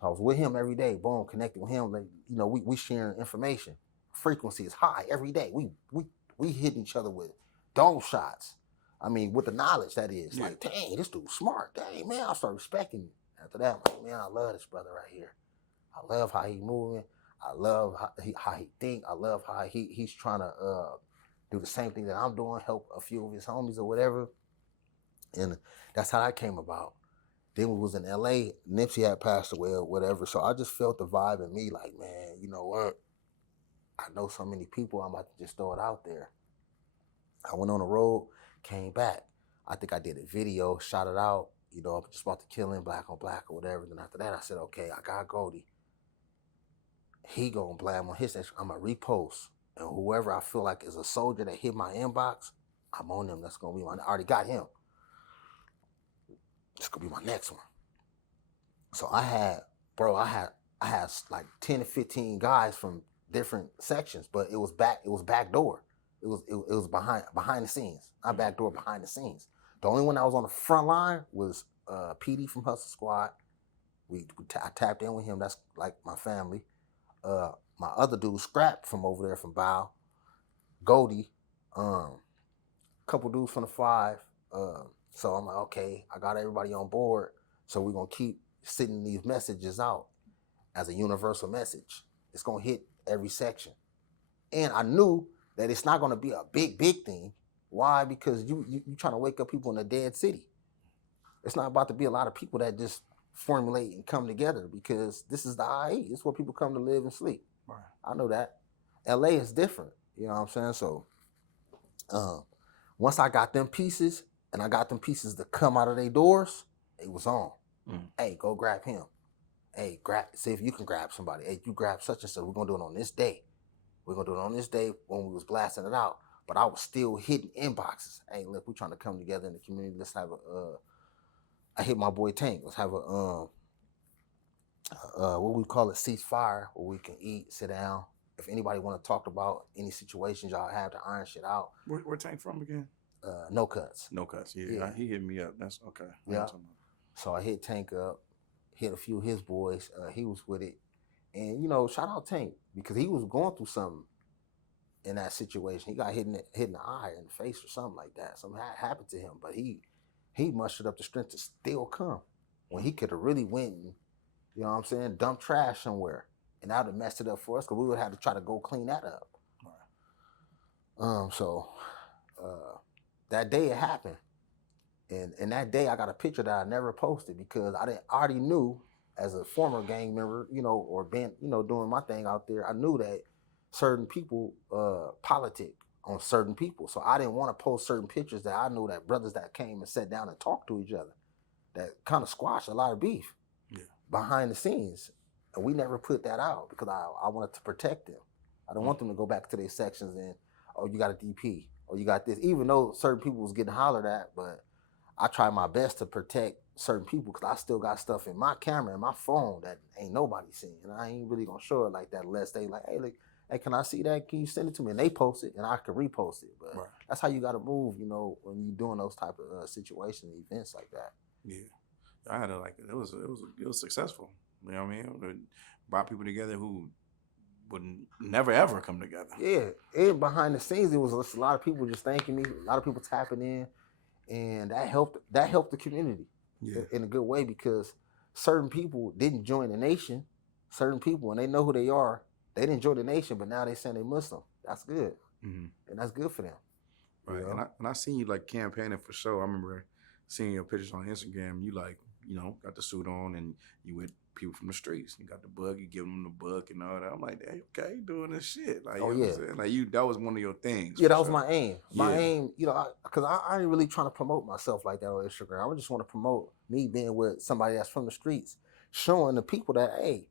So I was with him every day, boom, connecting with him. Like, you know, we sharing information. Frequency is high every day. We hitting each other with dome shots. I mean, with the knowledge that is. Yeah. Like, dang, this dude's smart. Dang, man, I start respecting him. After that, I'm like, man, I love this brother right here. I love how he moving. I love how he think. I love how he's trying to do the same thing that I'm doing, help a few of his homies or whatever. And that's how that came about. Then we was in LA, Nipsey had passed away or whatever. So I just felt the vibe in me like, man, you know what? I know so many people, I'm about to just throw it out there. I went on the road, came back. I think I did a video, shot it out, you know, just about to kill him, black on black or whatever. Then after that, I said, okay, I got Goldie. He gonna blame on his section. I'm gonna repost. And whoever I feel like is a soldier that hit my inbox, I'm on them. That's gonna be I already got him. It's gonna be my next one. So I had like 10 to 15 guys from different sections, but it was back door. It was behind the scenes. Not back door, behind the scenes. The only one that was on the front line was PD from Hustle Squad. I tapped in with him. That's like my family. My other dude, Scrap from over there from Bow, Goldie, couple dudes from the 5. So I'm like, okay, I got everybody on board. So we're gonna keep sending these messages out as a universal message. It's gonna hit every section. And I knew that it's not gonna be a big thing. Why? Because you trying to wake up people in a dead city. It's not about to be a lot of people that just formulate and come together, because this is the IE. It's where people come to live and sleep. Right. I know that. LA is different. You know what I'm saying? So once I got them pieces, and I got them pieces to come out of their doors, it was on. Hey, go grab him. Hey, see if you can grab somebody. Hey, you grab such and such. We're gonna do it on this day. We're gonna do it on this day when we was blasting it out. But I was still hitting inboxes. Hey, look, we're trying to come together in the community. Let's have I hit my boy Tank. Let's have a what we call it, ceasefire, where we can eat, sit down. If anybody want to talk about any situations y'all have to iron shit out. Where Tank from again? No Cuts. No Cuts. Yeah. He hit me up. That's okay. Yeah. So I hit Tank up, hit a few of his boys. He was with it. And, you know, shout out Tank, because he was going through something in that situation. He got hit in the eye, in the face or something like that. Something happened to him. But he mustered up the strength to still come when he could have really went and, you know what I'm saying, dump trash somewhere. And that would have messed it up for us, because we would have to try to go clean that up. Right. That day it happened. And that day I got a picture that I never posted, because I already knew, as a former gang member, you know, or been, you know, doing my thing out there, I knew that certain people politic on certain people. So I didn't want to post certain pictures that I knew that brothers that came and sat down and talked to each other, that kind of squashed a lot of beef behind the scenes. And we never put that out, because I wanted to protect them. I don't want them to go back to their sections and, oh, you got a DP, or you got this, even though certain people was getting hollered at. But I try my best to protect certain people, because I still got stuff in my camera and my phone that ain't nobody seen. And I ain't really gonna show it like that unless they like, hey, can I see that? Can you send it to me? And they post it, and I can repost it. But that's how you gotta move, you know, when you're doing those type of situations, events like that. Yeah. I had it was successful. You know what I mean? It brought people together who would never ever come together. Yeah. And behind the scenes, it was a lot of people just thanking me, a lot of people tapping in, and that helped the community in a good way, because certain people didn't join the nation. Certain people, and they know who they are, they didn't join the nation, but now they saying they Muslim. That's good. And that's good for them. Right. You know? And I seen you like campaigning for sure. I remember seeing your pictures on Instagram. You like, you know, got the suit on, and you with people from the streets. You got the book, you give them the book and all that. I'm like, hey, okay, you doing this shit. Like, you know what I'm saying? Like, that was one of your things. Yeah, that was my aim. My aim, you know, because I ain't really trying to promote myself like that on Instagram. I just want to promote me being with somebody that's from the streets, showing the people that, hey,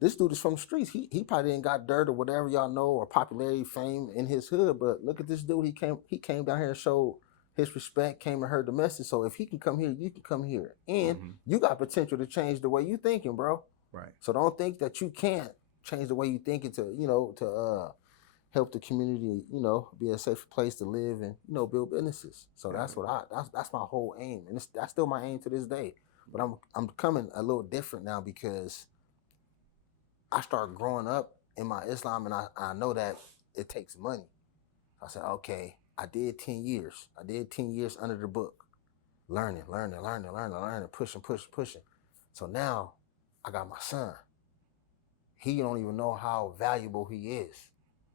this dude is from the streets. He probably ain't got dirt or whatever y'all know, or popularity, fame in his hood, but look at this dude. He came down here and showed his respect, came and heard the message. So if he can come here, you can come here. And you got potential to change the way you thinking, bro. Right. So don't think that you can't change the way you thinking to, you know, to help the community, you know, be a safer place to live and, you know, build businesses. So that's my whole aim. And that's still my aim to this day. But I'm coming a little different now, because I started growing up in my Islam, and I know that it takes money. I said, okay, I did 10 years. I did 10 years under the book, learning, pushing. So now I got my son. He don't even know how valuable he is.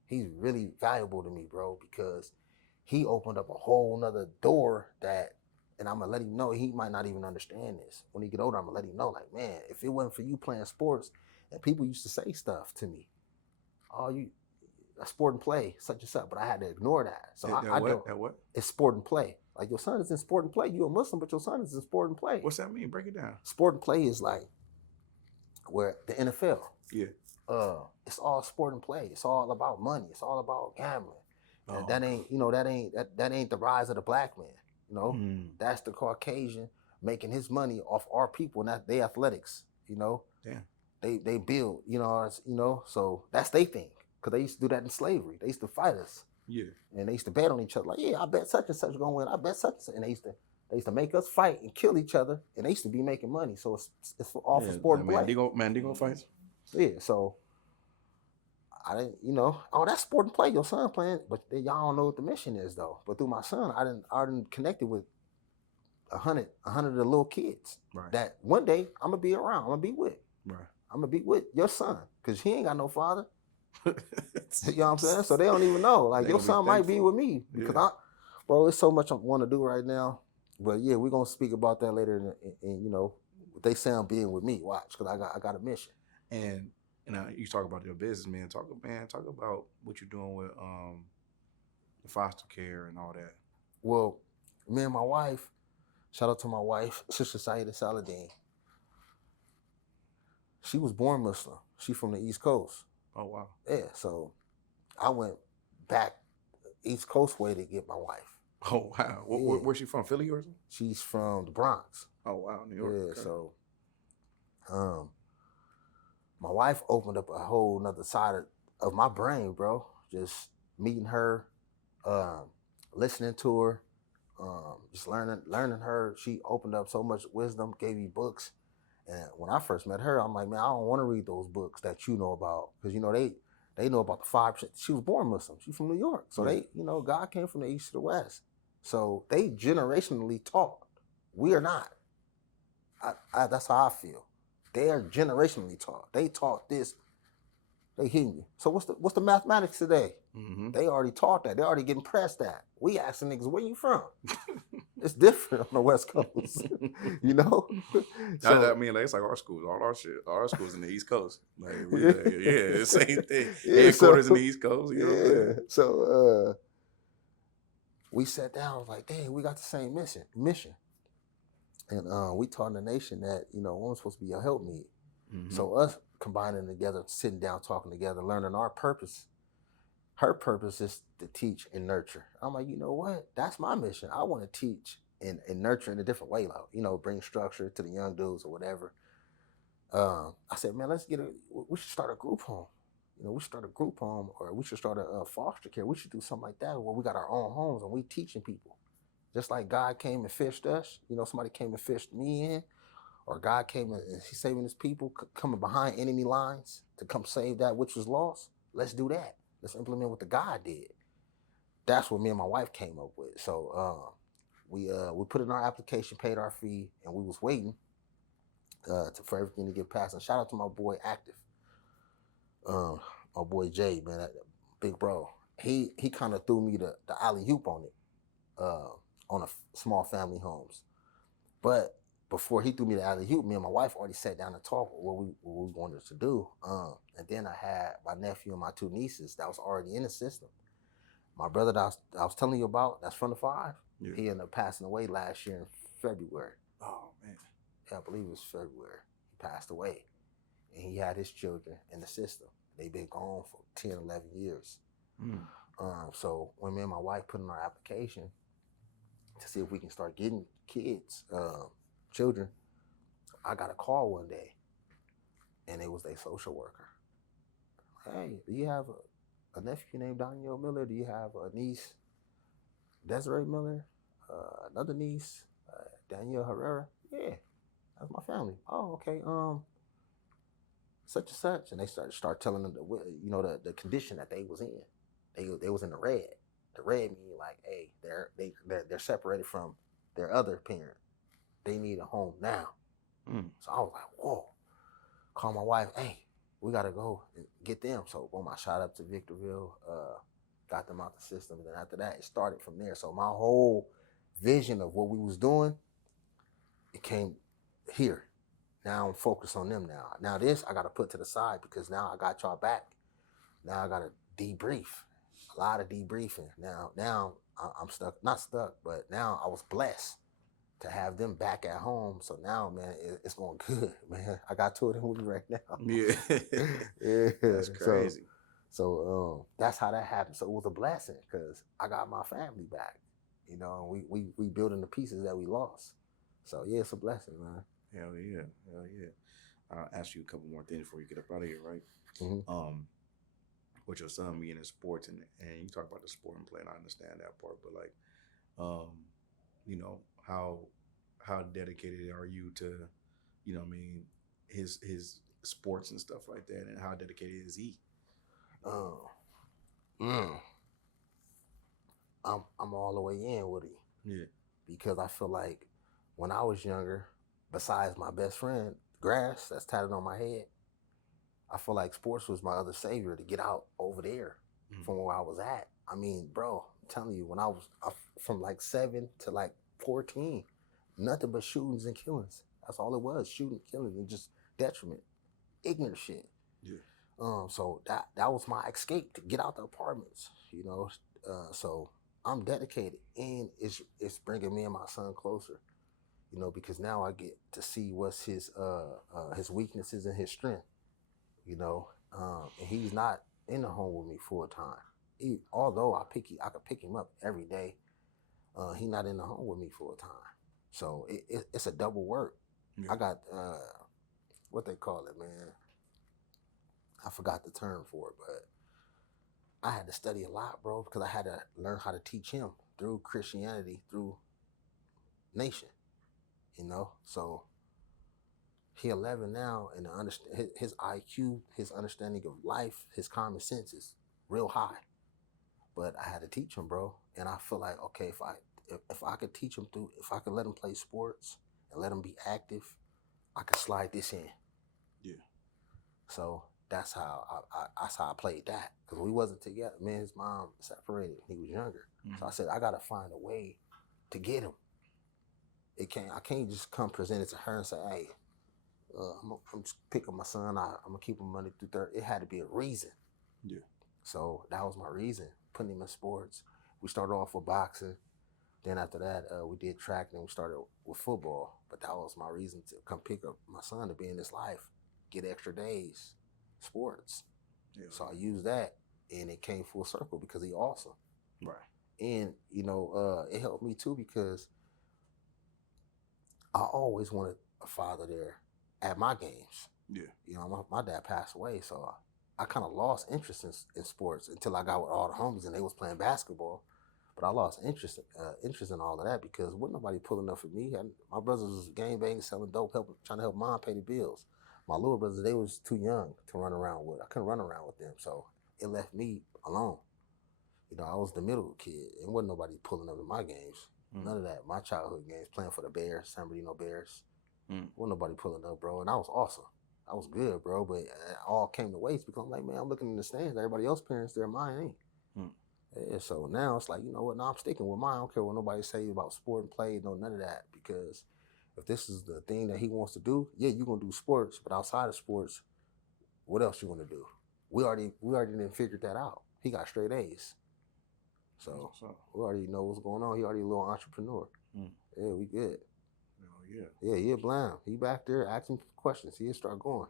He's really valuable to me, bro, because he opened up a whole nother door that, and I'm gonna let him know, he might not even understand this. When he get older, I'm gonna let him know, like, man, if it wasn't for you playing sports, and people used to say stuff to me, oh, you, a sport and play, such and such, but I had to ignore that. So I don't. That what? It's sport and play. Like, your son is in sport and play. You a Muslim, but your son is in sport and play. What's that mean? Break it down. Sport and play is like where the NFL. Yeah. It's all sport and play. It's all about money. It's all about gambling. And that ain't, that ain't the rise of the black man. You know, that's the Caucasian making his money off our people, and that they athletics. You know, Damn. They build. So that's their thing, because they used to do that in slavery. They used to fight us. Yeah. And they used to bet on each other. Like, yeah, I bet such and such gonna win. I bet such and such. And they used to make us fight and kill each other. And they used to be making money. So it's all for sport and play. Mandigo fights. Yeah, so I didn't, that's sport and play. Your son playing, but y'all don't know what the mission is though. But through my son, I didn't connected with 100 of the little kids that one day I'm gonna be around. I'm gonna be with. Right. I'm gonna be with your son because he ain't got no father. You know what I'm saying? So they don't even know. Like, your son might be with me because bro, it's so much I want to do right now. But yeah, we're gonna speak about that later. And they say I'm being with me. Watch, because I got a mission. And you talk about your business, man. Talk about what you're doing with the foster care and all that. Well, me and my wife, shout out to my wife, Sister Saida Saladin. She was born Muslim. She from the East Coast. Oh, wow. Yeah, so I went back East Coast way to get my wife. Oh, wow. Where's she from? Philly or something? She's from the Bronx. Oh, wow. New York. Yeah, okay. So my wife opened up a whole nother side of my brain, bro. Just meeting her, listening to her, just learning her. She opened up so much wisdom, gave me books. And when I first met her, I'm like, man, I don't want to read those books that you know about. Because, they know about the 5%. She was born Muslim. She's from New York. So they, God came from the east to the west. So they generationally taught. We are not. That's how I feel. They are generationally taught. They taught this. They hitting you. So what's the mathematics today? Mm-hmm. They already taught that. They already getting pressed at. We asking niggas, where you from? It's different on the West Coast, So, I mean, like, it's like our schools. All our schools in the East Coast. Like, the same thing. Headquarters in the East Coast. So we sat down, like, dang, we got the same mission. And we taught the nation that, woman's supposed to be a helpmeet. Mm-hmm. So us combining together, sitting down, talking together, learning our purpose. Her purpose is to teach and nurture. I'm like, you know what? That's my mission. I want to teach and nurture in a different way, like, bring structure to the young dudes or whatever. I said, man, we should start a group home. We should start a group home, or we should start a foster care. We should do something like that where we got our own homes and we teaching people. Just like God came and fished us, somebody came and fished me in, or God came and he's saving his people, coming behind enemy lines to come save that which was lost. Let's do that. Let's implement what the God did. That's what me and my wife came up with. So we put in our application, paid our fee, and we was waiting for everything to get passed. And shout out to my boy Active, my boy Jay, man, that big bro. He kind of threw me the alley-oop on it, on a small family homes. But before he threw me the alley-oop, me and my wife already sat down and talked what we wanted to do. And then I had my nephew and my 2 nieces that was already in the system. My brother that I was telling you about, that's from the 5. Yeah. He ended up passing away last year in February. Oh, man. Yeah, I believe it was February. He passed away. And he had his children in the system. They've been gone for 10, 11 years. So when me and my wife put in our application to see if we can start getting kids, children, I got a call one day, and it was their social worker. Hey, do you have a nephew named Danielle Miller? Do you have a niece, Desiree Miller? Another niece, Danielle Herrera? Yeah, that's my family. Oh, okay. such and such, and they start telling them the condition that they was in. They was in the red. The red mean like, hey, they're separated from their other parent. They need a home now. So I was like, whoa. Call my wife, hey, we gotta go and get them. So boom, I shot up to Victorville, got them out the system, and then after that, it started from there. So my whole vision of what we was doing, it came here. Now I'm focused on them now. Now this I gotta put to the side because now I got y'all back. Now I gotta debrief. A lot of debriefing. Now I'm stuck, not stuck, but now I was blessed to have them back at home. So now, man, it's going good, man. I got two of them with me right now. Yeah. Yeah. That's crazy. So that's how that happened. So it was a blessing because I got my family back, and we building the pieces that we lost. So yeah, it's a blessing, man. Hell yeah. I'll ask you a couple more things before you get up out of here, right? Mm-hmm. With your son being in sports and you talk about the sport and play, and I understand that part, but like, how dedicated are you to, his sports and stuff like that, and how dedicated is he? I'm all the way in with him. Yeah. Because I feel like when I was younger, besides my best friend, grass that's tatted on my head, I feel like sports was my other savior to get out over there from where I was at. I mean, bro, I'm telling you, when I was from like 7 to like 14, nothing but shootings and killings. That's all it was, shooting, killing, and just detriment, ignorant shit. Yeah. So that was my escape to get out the apartments, so I'm dedicated, and it's bringing me and my son closer, because now I get to see what's his weaknesses and his strength, and he's not in the home with me full time. Although I could pick him up every day, he not in the home with me full time. So it's a double work. Yeah. I got what they call it, man. I forgot the term for it, but I had to study a lot, bro, because I had to learn how to teach him through Christianity, through nation, So he 11 now, and his IQ, his understanding of life, his common sense is real high. But I had to teach him, bro, and I feel like, okay, if I could teach him if I could let him play sports and let him be active, I could slide this in. Yeah. So that's how I played that, because we wasn't together. Me and his mom separated. He was younger, so I said I gotta find a way to get him. I can't just come present it to her and say, hey, I'm just picking my son. I'm gonna keep him Monday through Thursday. It had to be a reason. Yeah. So that was my reason, putting him in sports. We started off with boxing. Then after that, we did track, and then we started with football. But that was my reason to come pick up my son to be in this life, get extra days, sports. Yeah. So I used that, and it came full circle because he's awesome. Right. And, it helped me too, because I always wanted a father there at my games. Yeah. My dad passed away, so I kind of lost interest in sports until I got with all the homies and they was playing basketball. But I lost interest in all of that because wasn't nobody pulling up for me. My brothers was gang banging, selling dope, trying to help mom pay the bills. My little brothers, they was too young to run around with. I couldn't run around with them, so it left me alone. I was the middle kid, and wasn't nobody pulling up in my games. None of that. My childhood games, playing for the Bears, San Bernardino Bears. Wasn't nobody pulling up, bro, and I was awesome. I was good, bro, but it all came to waste because I'm like, man, I'm looking in the stands. Everybody else's parents there, mine ain't. Yeah, so now it's like, you know what? Now I'm sticking with mine. I don't care what nobody say about sport and play, none of that. Because if this is the thing that he wants to do, yeah, you're gonna do sports, but outside of sports, what else you gonna do? We already didn't figure that out. He got straight A's, so we already know what's going on. He already a little entrepreneur. Yeah, we good. Yeah, he'll blam. He back there asking questions. He'll start going.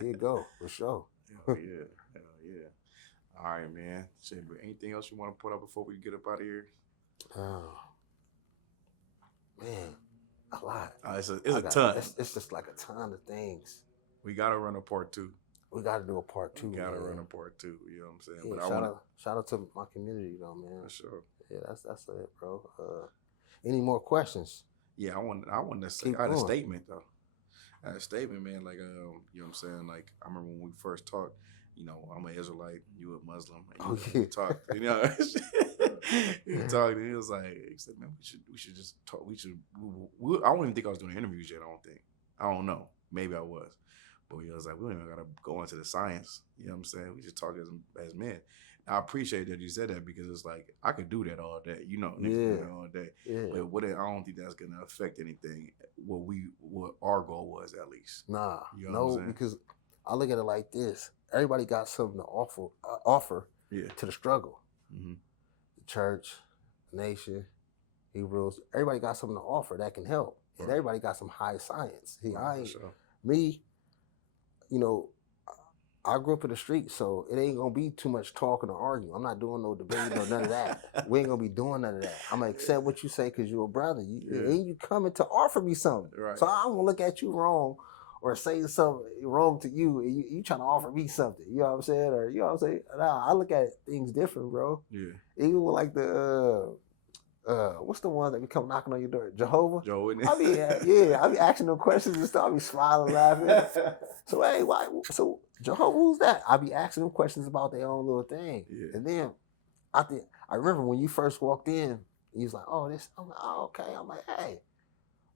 He'll go for sure. Hell yeah. All right, man. Shit, but anything else you want to put up before we get up out of here? Oh, man, a lot. It's a ton. It's just like a ton of things. We gotta run a part 2. We gotta do a part 2. We gotta run a part 2. You know what I'm saying? Yeah, but shout out to my community though, man. For sure. Yeah, that's it, bro. Any more questions? Yeah, I want to say I had a statement though. That statement, man, like you know what I'm saying? Like I remember when we first talked, you know, I'm an Israelite, you a Muslim, and Oh we yeah. talked, you know. We talked, and he was like, he said, man, we should just talk. I don't even think I was doing interviews yet. I don't know. Maybe I was, but he was like, we don't even gotta go into the science. You know what I'm saying? We just talk as men. I appreciate that you said that because it's like I could do that all day. You know, niggas do that all day. Yeah. But I don't think that's gonna affect anything. What our goal was at least. Nah, You know what I'm no, saying? because I look at it like this: everybody got something to offer Yeah. to the struggle. Mm-hmm. The church, nation, Hebrews. Everybody got something to offer that can help, and Right. everybody got some high science. See, Right, I for ain't sure. me. You know, I grew up in the street, so it ain't gonna be too much talking or arguing. I'm not doing no debate or none of that. We ain't gonna be doing none of that. I'm gonna accept what you say because you're a brother. And you coming to offer me something. Right. So I'm gonna look at you wrong or say something wrong to you, and you trying to offer me something. You know what I'm saying? Or you know what I'm saying? Nah, I look at things different, bro. Yeah. Even with like the what's the one that be come knocking on your door? Jehovah? Joe, isn't it? I be asking them questions and stuff. I be smiling, laughing. So hey, why? So Jehovah, who's that? I be asking them questions about their own little thing. Yeah. And then I remember when you first walked in, he was like, "Oh, this." I'm like, "Oh, okay." I'm like, "Hey,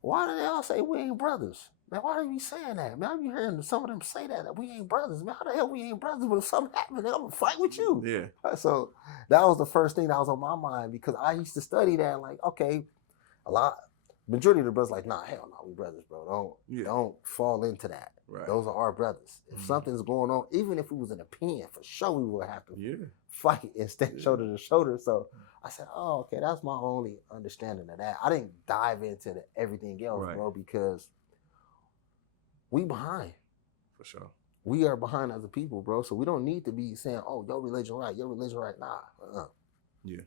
why do they all say we ain't brothers? Man, why are you saying that? Man, I be hearing some of them say that we ain't brothers. Man, how the hell we ain't brothers? But if something happens, I'm gonna fight with you." Yeah. So that was the first thing that was on my mind because I used to study that. Like, okay, majority of the brothers like, nah, hell no, we brothers, bro. Don't fall into that. Right. Those are our brothers. If something's going on, even if we was in a pen, for sure we would have to fight and stand shoulder to shoulder. So I said, oh, okay, that's my only understanding of that. I didn't dive into everything else, bro, because we behind. For sure. We are behind other people, bro. So we don't need to be saying, oh, your religion right, Nah. Yeah.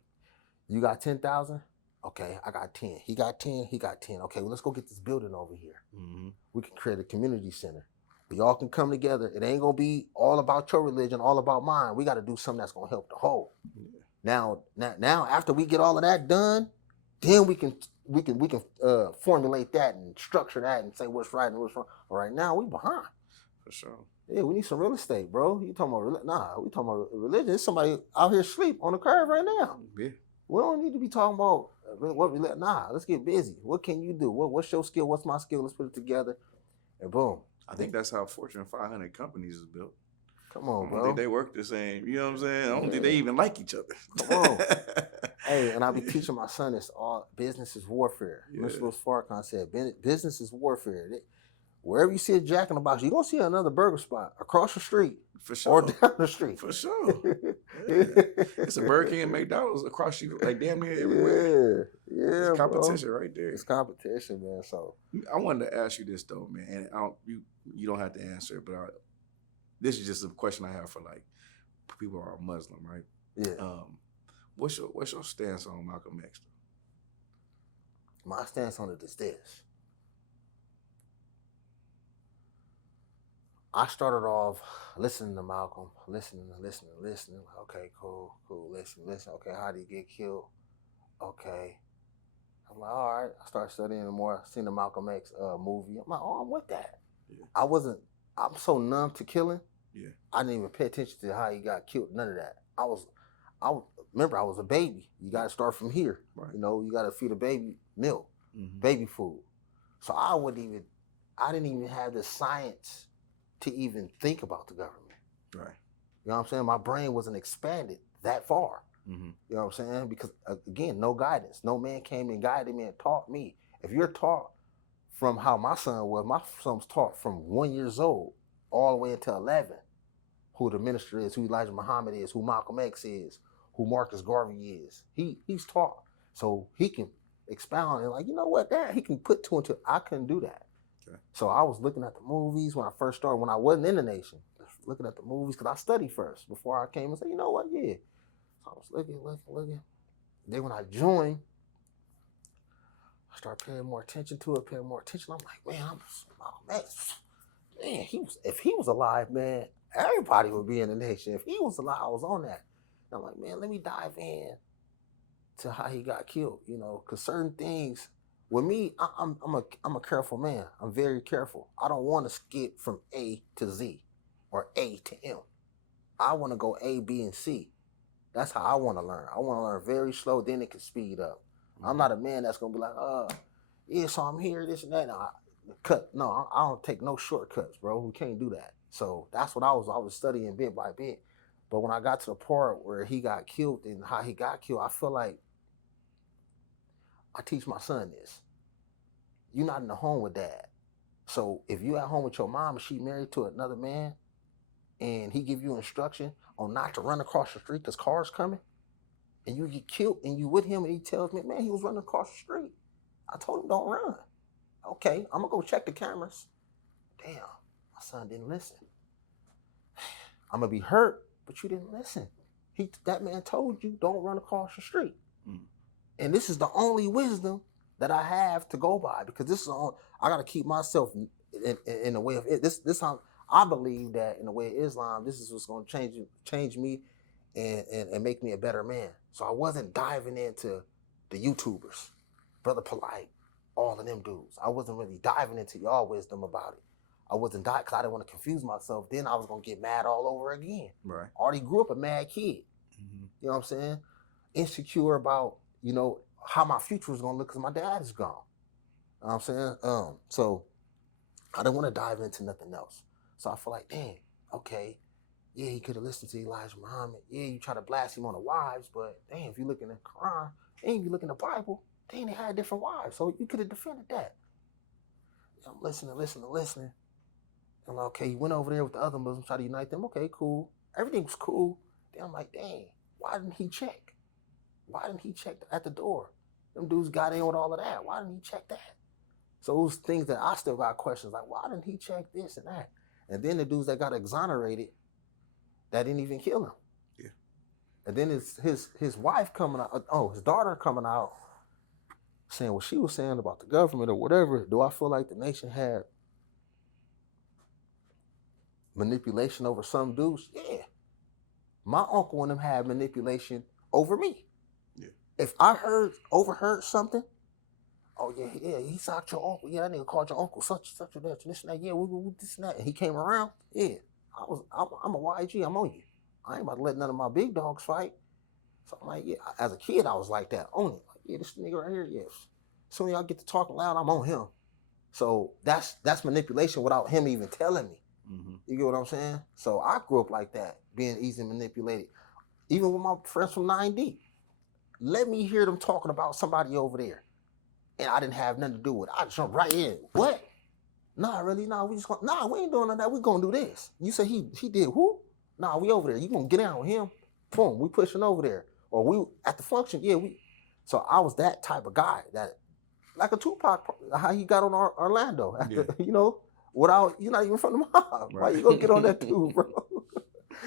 You got 10,000? Okay, I got 10. He got 10, he got 10. Okay, well, let's go get this building over here. Mm-hmm. We can create a community center. We all can come together. It ain't gonna be all about your religion, all about mine. We got to do something that's gonna help the whole. Yeah. Now, after we get all of that done, then we can formulate that and structure that and say what's right and what's wrong. All right, now we behind. For sure. Yeah, we need some real estate, bro. You talking about we talking about religion. There's somebody out here asleep on the curb right now. Yeah. We don't need to be talking about let's get busy. What can you do? What's your skill? What's my skill? Let's put it together, and boom. I think that's how Fortune 500 companies is built. Come on, I bro. don't think they work the same. You know what I'm saying? I don't think they even like each other. Come on. Hey, and I be teaching my son it's all business is warfare. Mr. Louis Farrakhan said business is warfare. Wherever you see a Jack in the Box, you're gonna see another burger spot across the street. For sure. Or down the street. For sure. Yeah. It's a Burger King and McDonald's across you, like damn near everywhere. Yeah, it's competition bro. right there. It's competition, man. So I wanted to ask you this though, man, and you don't have to answer it, but this is just a question I have for like people who are Muslim, right? Yeah. What's your stance on Malcolm X? My stance on it is this. I started off listening to Malcolm, listening. Like, okay, cool, listen. Okay, how did he get killed? Okay. I'm like, all right. I started studying more, seen the Malcolm X movie. I'm like, oh, I'm with that. Yeah. I'm so numb to killing. Yeah. I didn't even pay attention to how he got killed, none of that. Remember, I was a baby. You got to start from here. Right. You know, you got to feed a baby milk, baby food. So I didn't even have the science to even think about the government. Right. You know what I'm saying? My brain wasn't expanded that far. Mm-hmm. You know what I'm saying? Because again, no guidance. No man came and guided me and taught me. If you're taught from how my son was taught from 1 year old all the way until 11, who the minister is, who Elijah Muhammad is, who Malcolm X is, who Marcus Garvey is. He's taught. So he can expound and like, you know what, he can put two and two. I couldn't do that. Okay. So I was looking at the movies when I first started, when I wasn't in the nation, looking at the movies, because I studied first before I came and said, you know what, yeah. So I was looking. Then when I joined, I started paying more attention to it, I'm like, man, Malcolm X. Man, if he was alive, man, everybody would be in the nation. If he was alive, I was on that. And I'm like, man, let me dive in to how he got killed, you know, because certain things With me, I'm a careful man. I'm very careful. I don't want to skip from A to Z or A to M. I want to go A, B, and C. That's how I want to learn. I want to learn very slow, then it can speed up. I'm not a man that's gonna be like, yeah, so I'm here, this and that. No, I don't take no shortcuts, bro. We can't do that. So that's what I was studying bit by bit. But when I got to the part where he got killed and how he got killed, I feel like I teach my son this. You're not in the home with dad. So if you at home with your mom and she married to another man and he give you instruction on not to run across the street because cars coming and you get killed and you with him and he tells me, man, he was running across the street. I told him don't run. Okay, I'm gonna go check the cameras. Damn, my son didn't listen. I'm gonna be hurt, but you didn't listen. That man told you don't run across the street. Mm. And this is the only wisdom that I have to go by because this is on. I gotta keep myself in the way of it. This how I believe that in the way of Islam, this is what's gonna change me and make me a better man. So I wasn't diving into the YouTubers, Brother Polite, all of them dudes. I wasn't really diving into y'all wisdom about it. I wasn't diving because I didn't want to confuse myself. Then I was gonna get mad all over again. Right. I already grew up a mad kid. Mm-hmm. You know what I'm saying? Insecure about, how my future was gonna look because my dad is gone. You know what I'm saying? So I didn't want to dive into nothing else. So I feel like, dang, okay, yeah, he could have listened to Elijah Muhammad. Yeah, you try to blast him on the wives, but damn, if you look in the Quran, and if you look in the Bible, dang, they had different wives. So you could have defended that. I'm listening. I'm like, okay, you went over there with the other Muslims, try to unite them. Okay, cool. Everything was cool. Then I'm like, dang, why didn't he check? Why didn't he check at the door? Them dudes got in with all of that. Why didn't he check that? So those things that I still got questions like, why didn't he check this and that? And then the dudes that got exonerated, that didn't even kill him. Yeah. And then his wife coming out, his daughter coming out, saying what she was saying about the government or whatever. Do I feel like the nation had manipulation over some dudes? Yeah. My uncle and them had manipulation over me. Yeah. If I overheard something, oh yeah, he socked your uncle. Yeah, that nigga called your uncle such and that, this and that. Yeah, we this and that. And he came around. Yeah, I'm a YG. I'm on you. I ain't about to let none of my big dogs fight. So I'm like, yeah. As a kid, I was like that. On it. Like, yeah, this nigga right here. Yes. As soon as y'all get to talking loud, I'm on him. So that's manipulation without him even telling me. Mm-hmm. You get what I'm saying? So I grew up like that, being easily manipulated. Even with my friends from 9D. Let me hear them talking about somebody over there. And I didn't have nothing to do with it. I jumped right in. What? Nah, really? Nah, we ain't doing none of that. We gonna do this. You say he did who? Nah, we over there. You gonna get down with him? Boom, we pushing over there. Or we at the function, yeah, so I was that type of guy that like a Tupac, how he got on Orlando after, without, you're not even from the mob. Right. Why you gonna get on that dude, bro?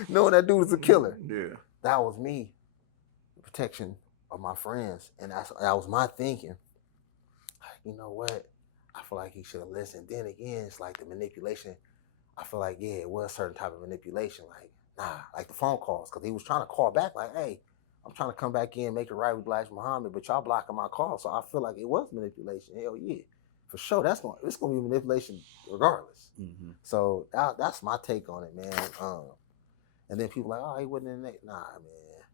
Knowing that dude is a killer. Yeah. That was me, the protection of my friends. And that was my thinking. You know what? I feel like he should have listened. Then again, it's like the manipulation. I feel like, yeah, it was a certain type of manipulation. Like, nah, like the phone calls. Because he was trying to call back like, hey, I'm trying to come back in, make it right with Elijah Muhammad, but y'all blocking my call. So I feel like it was manipulation. Hell yeah. For sure, it's going to be manipulation regardless. Mm-hmm. So that's my take on it, man. And then people like, oh, he wasn't in that. Nah, man.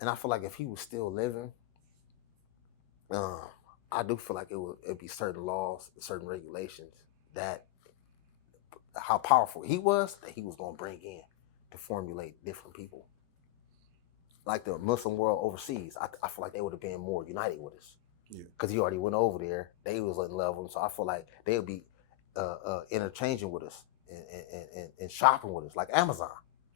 And I feel like if he was still living, I do feel like it'd be certain laws, certain regulations that how powerful he was that he was going to bring in to formulate different people. Like the Muslim world overseas, I feel like they would have been more united with us. Yeah. Because he already went over there. They was in love with him. So I feel like they would be interchanging with us and shopping with us. Like Amazon.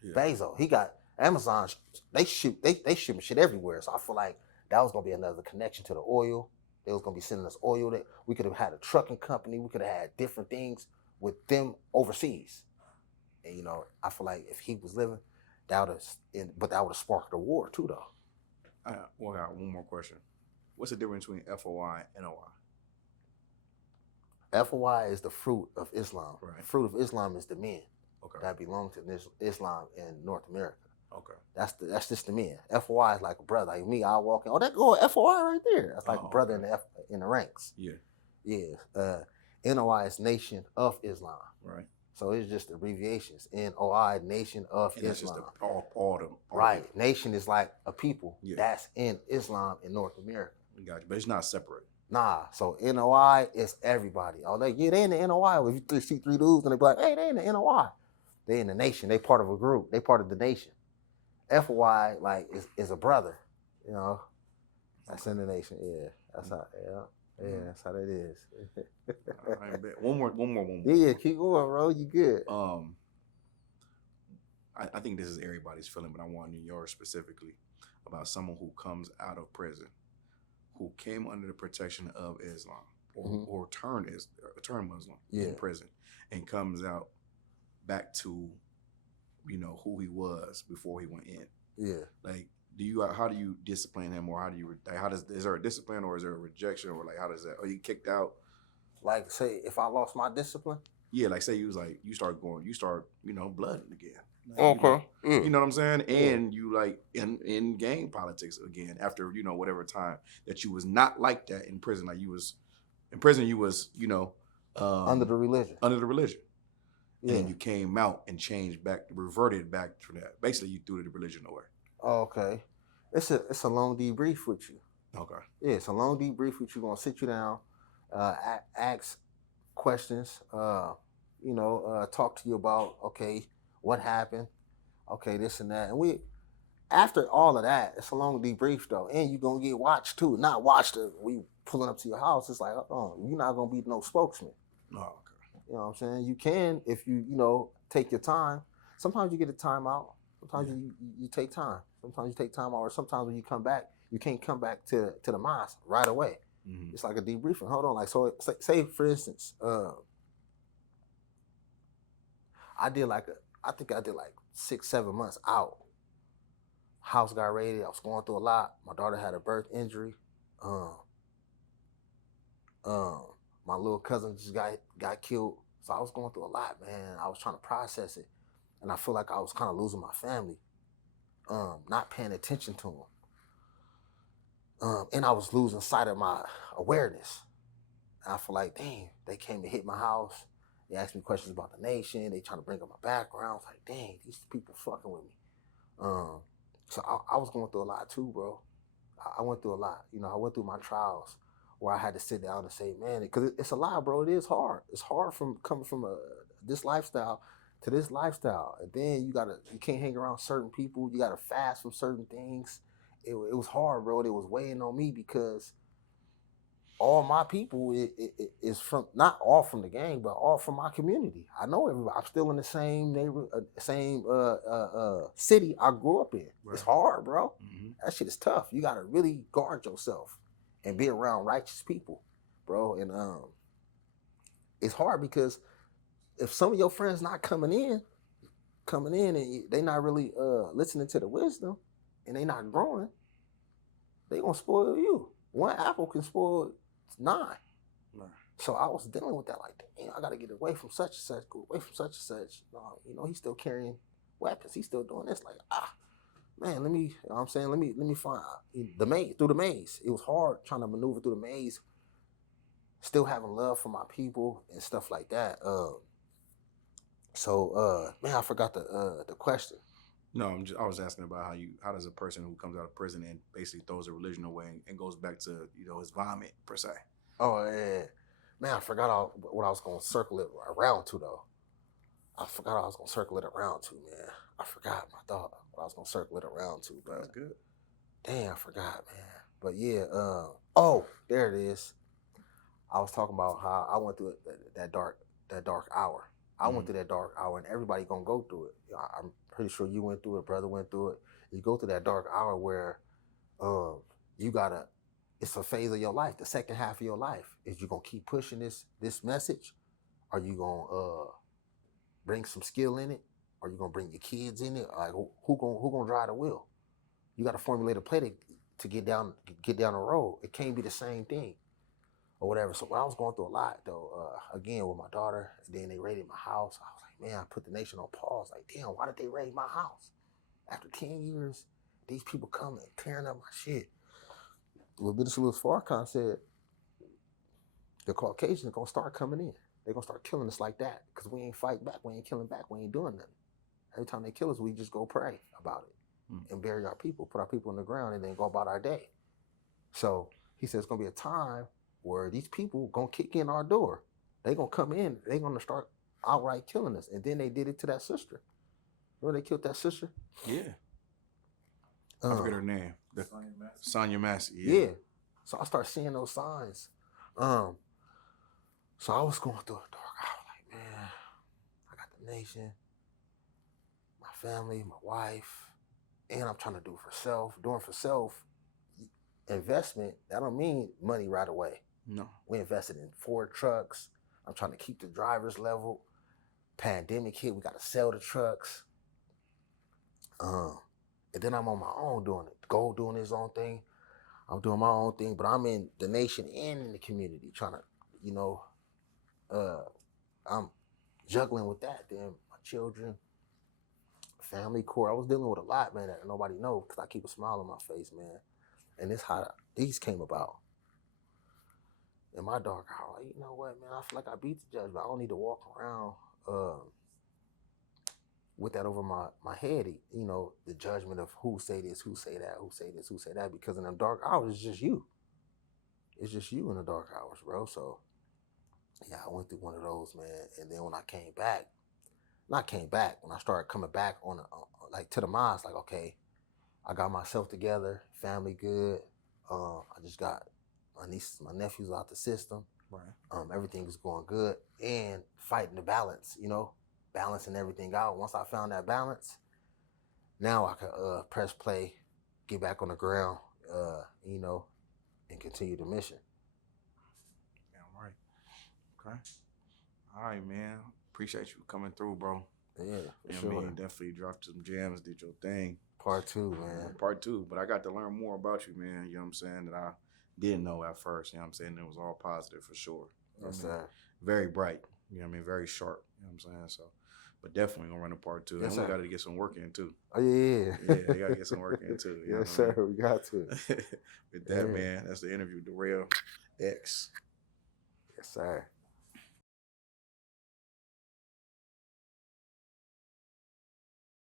Yeah. Bezos, he got Amazon, they shipping shit everywhere. So I feel like that was going to be another connection to the oil. They was going to be sending us oil. That we could have had a trucking company. We could have had different things with them overseas. And, I feel like if he was living, that would have sparked a war too, though. I got one more question. What's the difference between FOI and NOI? FOI is the fruit of Islam. Right. The fruit of Islam is the men that belong to Islam in North America. Okay. That's just the men. FOI is like a brother. Like me, I walk in. Oh, that go FOI right there. That's like a brother Okay. in the ranks. Yeah. Yeah. NOI is Nation of Islam. Right. So it's just abbreviations. NOI, Nation of And that's just Islam. all them. Right. Nation is like a people Yeah. that's in Islam in North America. Got you. But it's not separate. Nah. So NOI is everybody. Oh, they in the NOI. If you see three dudes and they be like, hey, they in the NOI. They in the nation. They part of a group. They part of the nation. FOI like is a brother. You know. That's in the nation. Yeah. That's how. Yeah. That's how that is. All right, bet. One more. Yeah. Keep going, bro. You good. I think this is everybody's feeling, but I want to know yours specifically about someone who comes out of prison, who came under the protection of Islam or turned Muslim in prison and comes out back to, who he was before he went in. Yeah. Like, how do you discipline him, or is there a discipline, or is there a rejection, or like, how does that, are you kicked out? Like, say, if I lost my discipline? Yeah, like, say you start blooding again. Okay. You know what I'm saying? And you like in gang politics again after, whatever time that you was not like that in prison. Like you was in prison, you was, under the religion. Yeah. And you came out and reverted back to that. Basically you threw the religion away. Oh, okay. It's a long debrief with you. Okay. Yeah, it's a long debrief with you. Gonna sit you down, ask questions, talk to you about, okay, what happened? Okay, this and that. And after all of that, it's a long debrief though. And you're gonna get watched too. Not watched we pulling up to your house. It's like, you're not gonna be no spokesman. Oh, okay. You know what I'm saying? You can if you take your time. Sometimes you get a timeout. Sometimes you take time. Sometimes you take time out, or sometimes when you come back, you can't come back to the mosque right away. Mm-hmm. It's like a debriefing. Hold on, like so. Say for instance, I think I did like 6-7 months out. House got raided. I was going through a lot. My daughter had a birth injury. My little cousin just got killed. So I was going through a lot, man. I was trying to process it. And I feel like I was kind of losing my family. Not paying attention to them. And I was losing sight of my awareness. And I feel like, dang, they came to hit my house. They asked me questions about the nation. They trying to bring up my background. I was like, dang, these people fucking with me. So I was going through a lot too, bro. I went through a lot. I went through my trials where I had to sit down and say, man, because it's a lot, bro. It is hard. It's hard from coming from this lifestyle to this lifestyle. And then you can't hang around certain people. You got to fast from certain things. It was hard, bro. It was weighing on me because all my people is from, not all from the gang, but all from my community. I know everybody. I'm still in the same neighborhood, same city I grew up in. Right. It's hard, bro. Mm-hmm. That shit is tough. You got to really guard yourself and be around righteous people, bro. And it's hard because if some of your friends not coming in and they not really listening to the wisdom and they not growing, they gonna spoil you. One apple can spoil 9. Right. So I was dealing with that like, damn, I gotta get away from such and such, go away from such and such. He's still carrying weapons. He's still doing this. Like, man, let me find the maze, through the maze. It was hard trying to maneuver through the maze, still having love for my people and stuff like that. Man, I forgot the question. No, I was asking about how does a person who comes out of prison and basically throws their religion away and goes back to, his vomit per se. Oh yeah. Man, I forgot what I was gonna circle it around to though. I forgot I was gonna circle it around to, man. I forgot my thought what I was gonna circle it around to, bro. That's good. Damn, I forgot, man. But yeah, there it is. I was talking about how I went through that dark hour. I went through that dark hour, and everybody gonna go through it. I'm pretty sure you went through it, brother went through it. You go through that dark hour where it's a phase of your life. The second half of your life is you gonna keep pushing this message. Are you gonna bring some skill in it? Are you gonna bring your kids in it? Like who gonna drive the wheel? You got to formulate a play to get down the road. It can't be the same thing. Or whatever. So when I was going through a lot though, again with my daughter, and then they raided my house. I was like, man, I put the nation on pause. Like, damn, why did they raid my house? After 10 years, these people coming tearing up my shit. What Minister Louis Farrakhan said, the Caucasians are gonna start coming in. They're gonna start killing us like that because we ain't fighting back, we ain't killing back, we ain't doing nothing. Every time they kill us, we just go pray about it and bury our people, put our people in the ground, and then go about our day. So he said it's gonna be a time where these people gonna kick in our door. They gonna come in, they gonna start outright killing us. And then they did it to that sister. Remember they killed that sister? Yeah. I forget her name. Sonya Massey. Yeah. So I started seeing those signs. So I was going through a dark. I was like, man, I got the nation, my family, my wife, and I'm trying to do for self. Doing for self investment, that don't mean money right away. No. We invested in 4 trucks. I'm trying to keep the drivers level. Pandemic hit, we got to sell the trucks. And then I'm on my own doing it. Gold doing his own thing. I'm doing my own thing, but I'm in the nation and in the community trying to, you know, I'm juggling with that. Then my children, family court. I was dealing with a lot, man, that nobody knows because I keep a smile on my face, man. And this how these came about. In my dark hour, like, you know what, man, I feel like I beat the judge, but I don't need to walk around with that over my head, you know, the judgment of who say this, who say that, who say this, who say that, because in them dark hours, it's just you. It's just you in the dark hours, bro. So, yeah, I went through one of those, man. And then when I came back, when I started coming back on like to the minds, like, okay, I got myself together, family good. I just got my nieces, my nephews out the system. Right. Everything was going good and fighting the balance, you know, balancing everything out. Once I found that balance, now I can press play, get back on the ground, you know, and continue the mission. Yeah, right. Okay. All right, man. Appreciate you coming through, bro. Yeah, for You sure. know what I mean? Definitely dropped some gems, did your thing. Part 2, man. Part 2. But I got to learn more about you, man. You know what I'm saying? That I didn't know at first. You know what I'm saying? It was all positive for sure. You know Yes, what I mean? sir. Very bright. You know what I mean? Very sharp. You know what I'm saying? So, but definitely gonna run a part 2. Yes, and we sir. got to get some work in too. Oh, yeah. Yeah, we got to get some work in too. You know Yes, what I sir. We got to. mean? With that, Yeah. man, that's the interview. Durell X. Yes, sir.